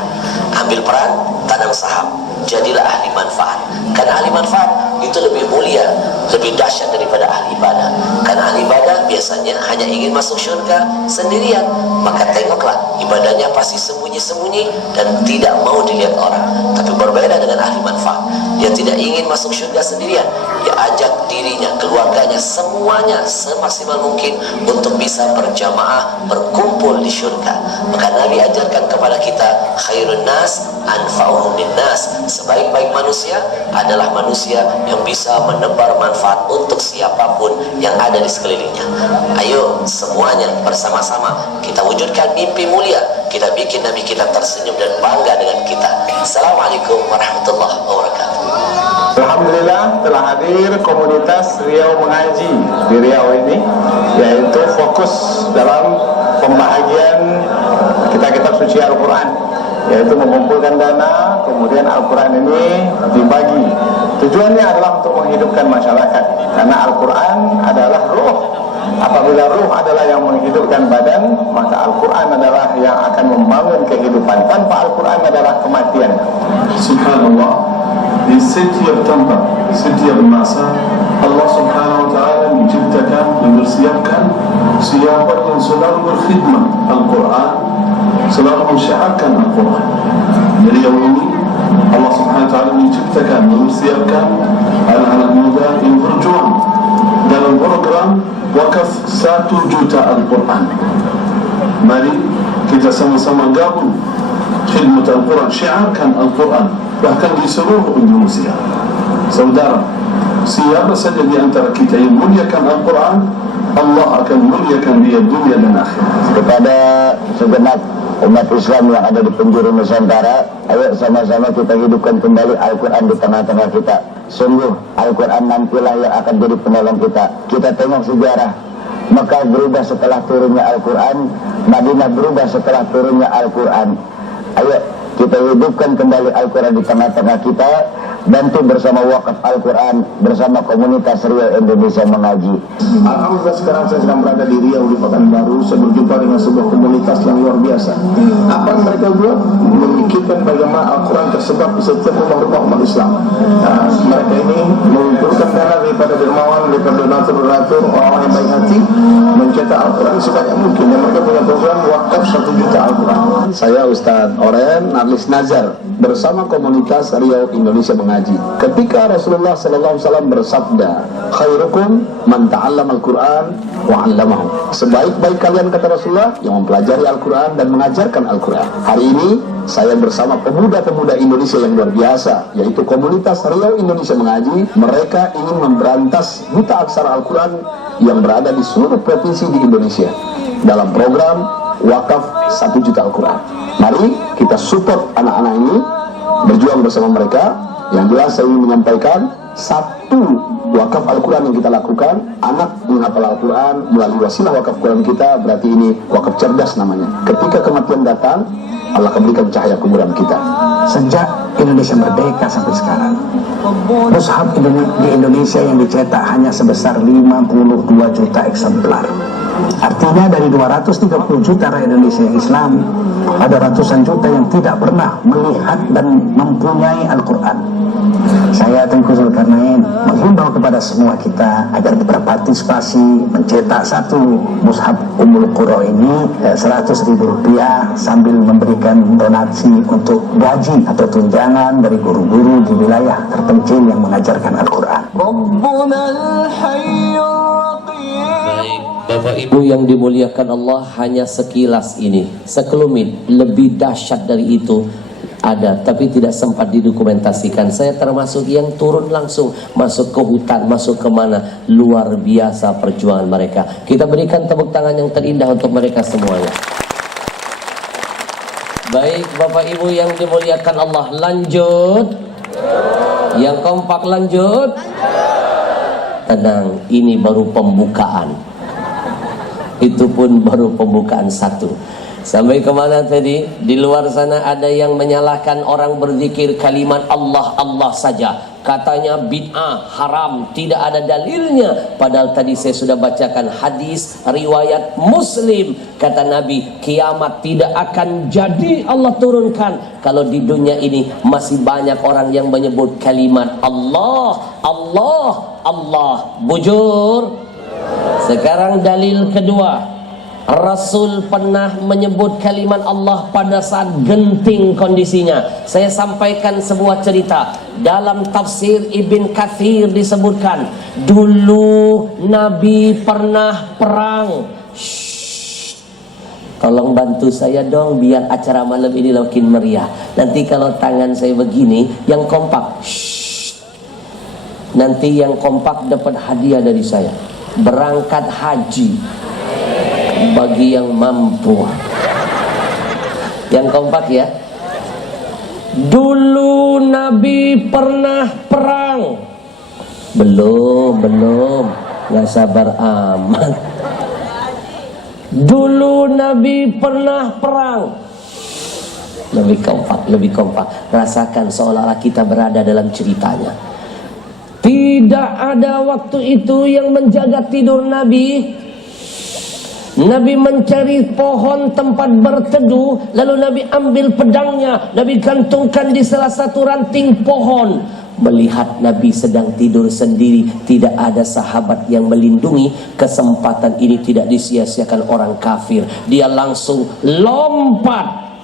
Ambil peran, tanam saham, jadilah ahli manfaat. Karena ahli manfaat itu lebih mulia, lebih dahsyat daripada ahli ibadah. Karena ahli ibadah biasanya hanya ingin masuk syurga sendirian. Maka tengoklah, ibadahnya pasti sembunyi-sembunyi dan tidak mau dilihat orang. Tapi berbeda dengan ahli manfaat, dia tidak ingin masuk syurga sendirian. Dia ajak dirinya, keluarganya, semuanya semaksimal mungkin untuk bisa berjamaah berkumpul di syurga. Maka Nabi ajarkan kepada kita, khairun nas anfa'uhum linnas. Sebaik-baik manusia adalah manusia yang bisa menebar manfaat untuk siapapun yang ada di sekelilingnya. Ayo semuanya bersama-sama kita wujudkan mimpi mulia. Kita bikin Nabi kita tersenyum dan bangga dengan kita. Assalamualaikum warahmatullahi wabarakatuh. Alhamdulillah telah hadir komunitas Riau Mengaji di Riau ini, yaitu fokus dalam pembahagian kitab-kitab suci Al-Quran, yaitu mengumpulkan dana, kemudian Al-Quran ini dibagi. Tujuannya adalah untuk menghidupkan masyarakat, karena Al-Quran adalah ruh. Apabila ruh adalah yang menghidupkan badan, maka Al-Quran adalah yang akan membangun kehidupan. Tanpa Al-Quran adalah kematian. Subhanallah, di setiap tempat, setiap masa Allah subhanahu wa ta'ala menciptakan, mempersiapkan siapa yang selalu berkhidmat Al-Quran, selalu mensyiarkan Al-Quran. Jadi yang ini Allah subhanahu wa ta'ala menciptakan, mempersiapkan anak-anak muda yang berjuang dalam program wakaf 1 juta Al-Quran. Mari kita sama-sama gabung khidmat Al-Quran, syiarkan Al-Quran bahkan di seluruh Indonesia. Saudara, siapa saja di antara kita yang muliakan Al-Quran, Allah akan muliakan dia dunia dan akhirat. Kepada segenap umat Islam yang ada di penjuru Nusantara, ayo sama-sama kita hidupkan kembali Al-Quran di tengah-tengah kita. Sungguh Al-Quran nantilah yang akan jadi penolong kita. Kita tengok sejarah, Mekah berubah setelah turunnya Al-Quran, Madinah berubah setelah turunnya Al-Quran. Ayo kita hidupkan kembali Al-Quran di tengah-tengah kita. Bantu bersama wakaf Al-Quran, bersama komunitas Riau Indonesia Mengaji. Alhamdulillah sekarang saya sedang berada di Riau di Pekanbaru. Saya berjumpa dengan sebuah komunitas yang luar biasa. Apa yang mereka buat? Memikirkan bagaimana Al-Quran tersebar di setiap rumah-rumah umat Islam. Mereka ini mengumpulkan dana daripada dermawan program dari donatur-donatur, orang-orang yang baik hati mencetak Al-Quran sebanyak mungkin. Dan mereka punya program wakaf 1 juta Al-Quran. Saya Ustadz Oren Narlis Nazar bersama komunitas Riau Indonesia Mengaji. Ketika Rasulullah SAW bersabda, khairukum man ta'allama Al-Quran wa 'allamahu. Sebaik-baik kalian, kata Rasulullah, yang mempelajari Al-Quran dan mengajarkan Al-Quran. Hari ini saya bersama pemuda-pemuda Indonesia yang luar biasa, yaitu komunitas Riau Indonesia Mengaji. Mereka ingin memberantas buta aksara Al-Quran yang berada di seluruh provinsi di Indonesia dalam program wakaf 1 juta Al-Quran. Mari kita support anak-anak ini, berjuang bersama mereka. Yang jelas saya ingin menyampaikan, 1 wakaf Al-Quran yang kita lakukan, anak menghafal Al-Quran melalui wasilah wakaf Quran kita, berarti ini wakaf cerdas namanya. Ketika kematian datang, Allah akan berikan cahaya kuburan kita. Sejak Indonesia merdeka sampai sekarang, mushaf di Indonesia yang dicetak hanya sebesar 52 juta eksemplar. Artinya dari 230 juta rakyat Indonesia yang Islam, ada ratusan juta yang tidak pernah melihat dan mempunyai Al-Quran. Saya Tengku Zulkarnain menghimbau kepada semua kita agar berpartisipasi mencetak 1 mushaf Ummul Qura ini 100.000 rupiah, sambil memberikan donasi untuk gaji atau tunjangan dari guru-guru di wilayah terpencil yang mengajarkan Al-Quran. Baik, Bapak Ibu yang dimuliakan Allah, hanya sekilas ini, sekelumit. Lebih dahsyat dari itu ada, tapi tidak sempat didokumentasikan. Saya termasuk yang turun langsung, masuk ke hutan, masuk ke mana. Luar biasa perjuangan mereka. Kita berikan tepuk tangan yang terindah untuk mereka semuanya. Baik Bapak Ibu yang dimuliakan Allah, lanjut. Yang kompak lanjut. Tenang, ini baru pembukaan. Itu pun baru pembukaan 1. Sampai kemana tadi? Di luar sana ada yang menyalahkan orang berzikir kalimat Allah, Allah saja. Katanya bid'ah, haram, tidak ada dalilnya. Padahal tadi saya sudah bacakan hadis riwayat Muslim. Kata Nabi, kiamat tidak akan jadi Allah turunkan kalau di dunia ini masih banyak orang yang menyebut kalimat Allah, Allah, Allah. Bujur. Sekarang dalil kedua. Rasul pernah menyebut kalimat Allah pada saat genting kondisinya. Saya sampaikan sebuah cerita. Dalam tafsir Ibn Katsir disebutkan, dulu Nabi pernah perang. Tolong bantu saya dong biar acara malam ini makin meriah. Nanti kalau tangan saya begini, yang kompak. Nanti yang kompak dapat hadiah dari saya. Berangkat haji bagi yang mampu. Yang kompak ya. Dulu Nabi pernah perang. Belum, nggak sabar amat. Dulu Nabi pernah perang. Lebih kompak. Rasakan seolah-olah kita berada dalam ceritanya. Tidak ada waktu itu yang menjaga tidur Nabi. Nabi mencari pohon tempat berteduh, lalu Nabi ambil pedangnya, Nabi gantungkan di salah satu ranting pohon. Melihat Nabi sedang tidur sendiri, tidak ada sahabat yang melindungi. Kesempatan ini tidak disia-siakan orang kafir. Dia langsung lompat,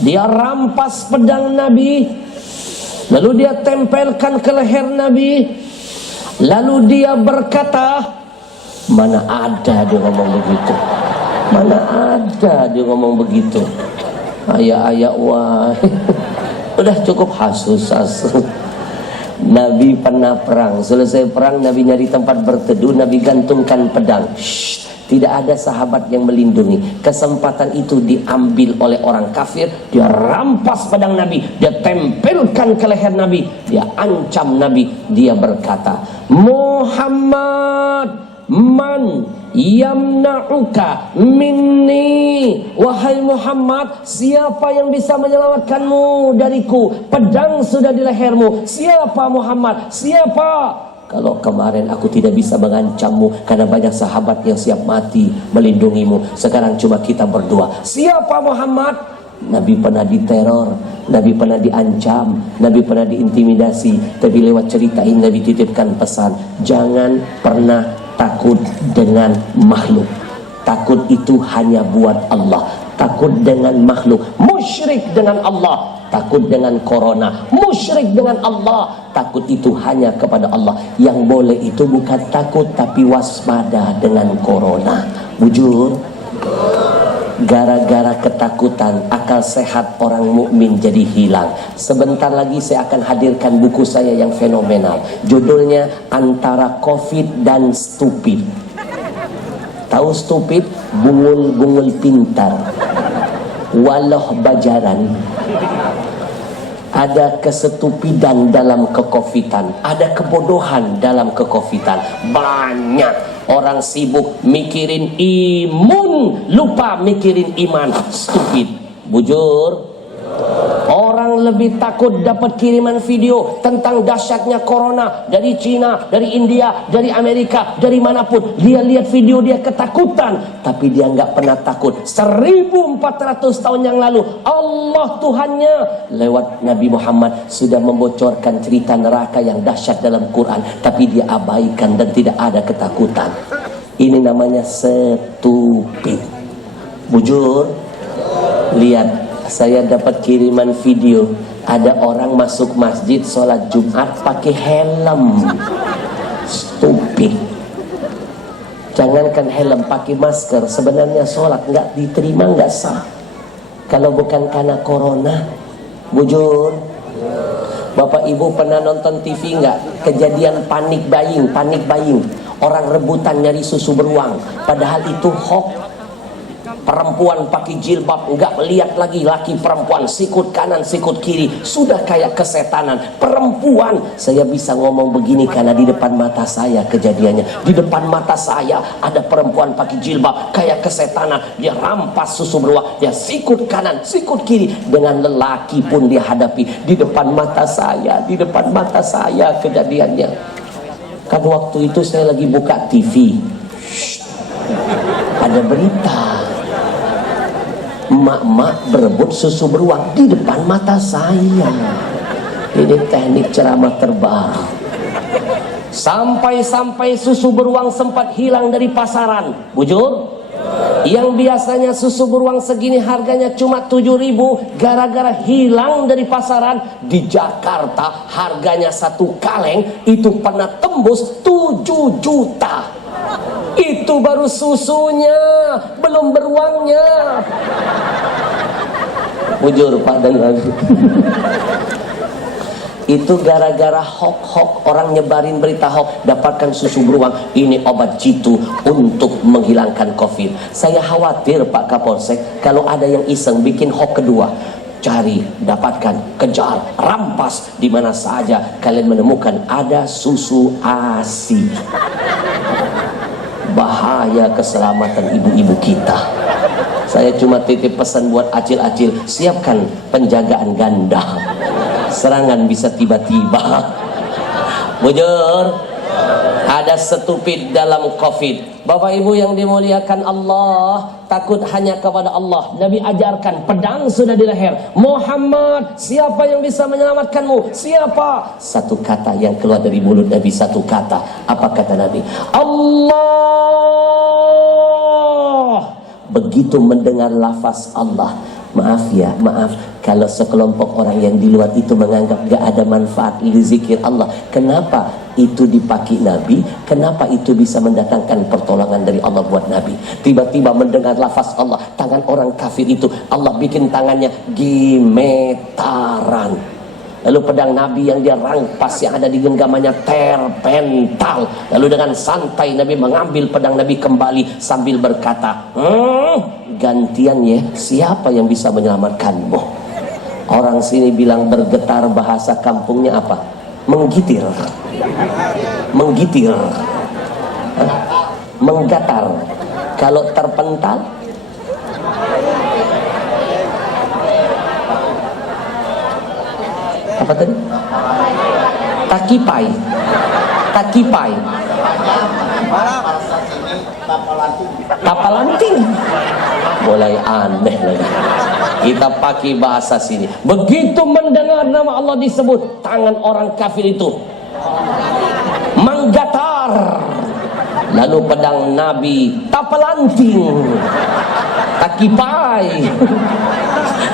dia rampas pedang Nabi, lalu dia tempelkan ke leher Nabi, lalu dia berkata, mana ada dia ngomong begitu? Mana ada dia ngomong begitu? Ayah-ayah, wah. Udah cukup hasus. Nabi pernah perang. Selesai perang, Nabi nyari tempat berteduh, Nabi gantungkan pedang. Tidak ada sahabat yang melindungi. Kesempatan itu diambil oleh orang kafir. Dia rampas pedang Nabi, dia tempelkan ke leher Nabi, dia ancam Nabi. Dia berkata, Muhammad, man yamna'uka minni, wahai Muhammad, siapa yang bisa menyelamatkanmu dariku? Pedang sudah di lehermu. Siapa Muhammad? Siapa? Kalau kemarin aku tidak bisa mengancammu karena banyak sahabat yang siap mati melindungimu, sekarang cuma kita berdua. Siapa Muhammad? Nabi pernah diteror, Nabi pernah diancam, Nabi pernah diintimidasi, tapi lewat cerita ini Nabi titipkan pesan, jangan pernah takut dengan makhluk. Takut itu hanya buat Allah. Takut dengan makhluk, musyrik dengan Allah. Takut dengan corona, musyrik dengan Allah. Takut itu hanya kepada Allah. Yang boleh itu bukan takut, tapi waspada dengan corona. Bujur, gara-gara ketakutan akal sehat orang mukmin jadi hilang. Sebentar lagi saya akan hadirkan buku saya yang fenomenal. Judulnya Antara Covid dan Stupid. Tahu stupid? Bungul-bungul pintar. Walau bajaran. Ada kestupidan dalam kekovitan, ada kebodohan dalam kekovitan. Banyak orang sibuk mikirin imun, lupa mikirin iman. Stupid. Bujur, orang lebih takut dapat kiriman video tentang dahsyatnya corona dari Cina, dari India, dari Amerika, dari manapun. Dia lihat video, dia ketakutan, tapi dia nggak pernah takut. 1400 tahun yang lalu Allah Tuhannya lewat Nabi Muhammad sudah membocorkan cerita neraka yang dahsyat dalam Quran, tapi dia abaikan dan tidak ada ketakutan. Ini namanya stupid. Bujur, lihat, saya dapat kiriman video, ada orang masuk masjid sholat Jumat pakai helm. Stupid. Jangankan helm, pakai masker. Sebenarnya sholat nggak diterima, nggak sah. Kalau bukan karena corona. Bujur, Bapak Ibu pernah nonton TV nggak? Kejadian panik buying. Orang rebutan nyari susu beruang, padahal itu hoax. Perempuan pakai jilbab, nggak melihat lagi laki perempuan, sikut kanan sikut kiri, sudah kayak kesetanan. Perempuan, saya bisa ngomong begini karena di depan mata saya kejadiannya. Di depan mata saya ada perempuan pakai jilbab kayak kesetanan. Dia rampas susu beruang, dia sikut kanan sikut kiri, dengan lelaki pun dia hadapi. Di depan mata saya, di depan mata saya kejadiannya. Kan waktu itu saya lagi buka TV, ada berita emak-emak berebut susu beruang di depan mata saya. Ini teknik ceramah terbaru. Sampai-sampai susu beruang sempat hilang dari pasaran. Bujur, yang biasanya susu beruang segini harganya cuma 7.000, gara-gara hilang dari pasaran. Di Jakarta harganya 1 kaleng itu pernah tembus 7 juta. Itu baru susunya, belum beruangnya. Bujur Pak dan Rabi. Itu gara-gara hoax, orang nyebarin berita hoax, dapatkan susu beruang, ini obat jitu untuk menghilangkan COVID. Saya khawatir Pak Kapolsek, kalau ada yang iseng bikin hoax kedua. Cari, dapatkan, kejar, rampas di mana saja kalian menemukan ada susu ASI. Bahaya keselamatan ibu-ibu kita. Saya cuma titip pesan buat acil-acil, siapkan penjagaan ganda. Serangan bisa tiba-tiba. Bujur, ada stupid dalam COVID. Bapak Ibu yang dimuliakan Allah, takut hanya kepada Allah. Nabi ajarkan, pedang sudah di leher. Muhammad, siapa yang bisa menyelamatkanmu? Siapa? Satu kata yang keluar dari mulut Nabi, satu kata. Apa kata Nabi? Allah. Begitu mendengar lafaz Allah, maaf ya, maaf kalau sekelompok orang yang di luar itu menganggap gak ada manfaat di zikir Allah. Kenapa itu dipakai Nabi? Kenapa itu bisa mendatangkan pertolongan dari Allah buat Nabi? Tiba-tiba mendengar lafaz Allah, tangan orang kafir itu Allah bikin tangannya gemetaran. Lalu pedang Nabi yang dia rampas yang ada di genggamannya terpental. Lalu dengan santai Nabi mengambil pedang Nabi kembali sambil berkata, gantian ya, siapa yang bisa menyelamatkanmu? Orang sini bilang bergetar, bahasa kampungnya apa? Menggitir. Menggitir. Menggatar. Kalau terpental, apa tadi? Takipai. Takipai. Tapalanting. Mulai aneh lagi. Kita pakai bahasa sini. Begitu mendengar nama Allah disebut, tangan orang kafir itu menggatar. Lalu pedang Nabi tapalanting, takipai.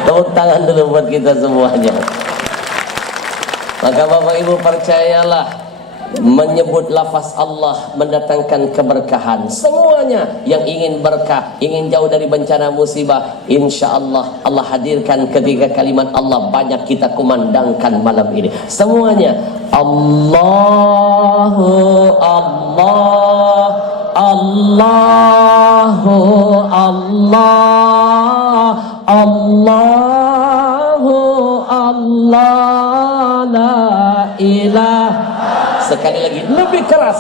Tepuk tangan dulu buat kita semuanya. Maka Bapak Ibu percayalah, menyebut lafaz Allah mendatangkan keberkahan. Semuanya yang ingin berkah, ingin jauh dari bencana musibah, insya Allah Allah hadirkan ketika kalimat Allah banyak kita kumandangkan malam ini. Semuanya Allahu Allah, Allahu Allah, Allahu Allah, la ilaha. Sekali lagi lebih keras.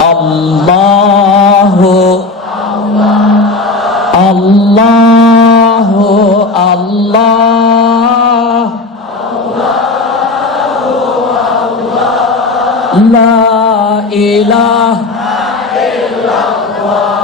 Allahu Allahu Allah, la ilaha illallah.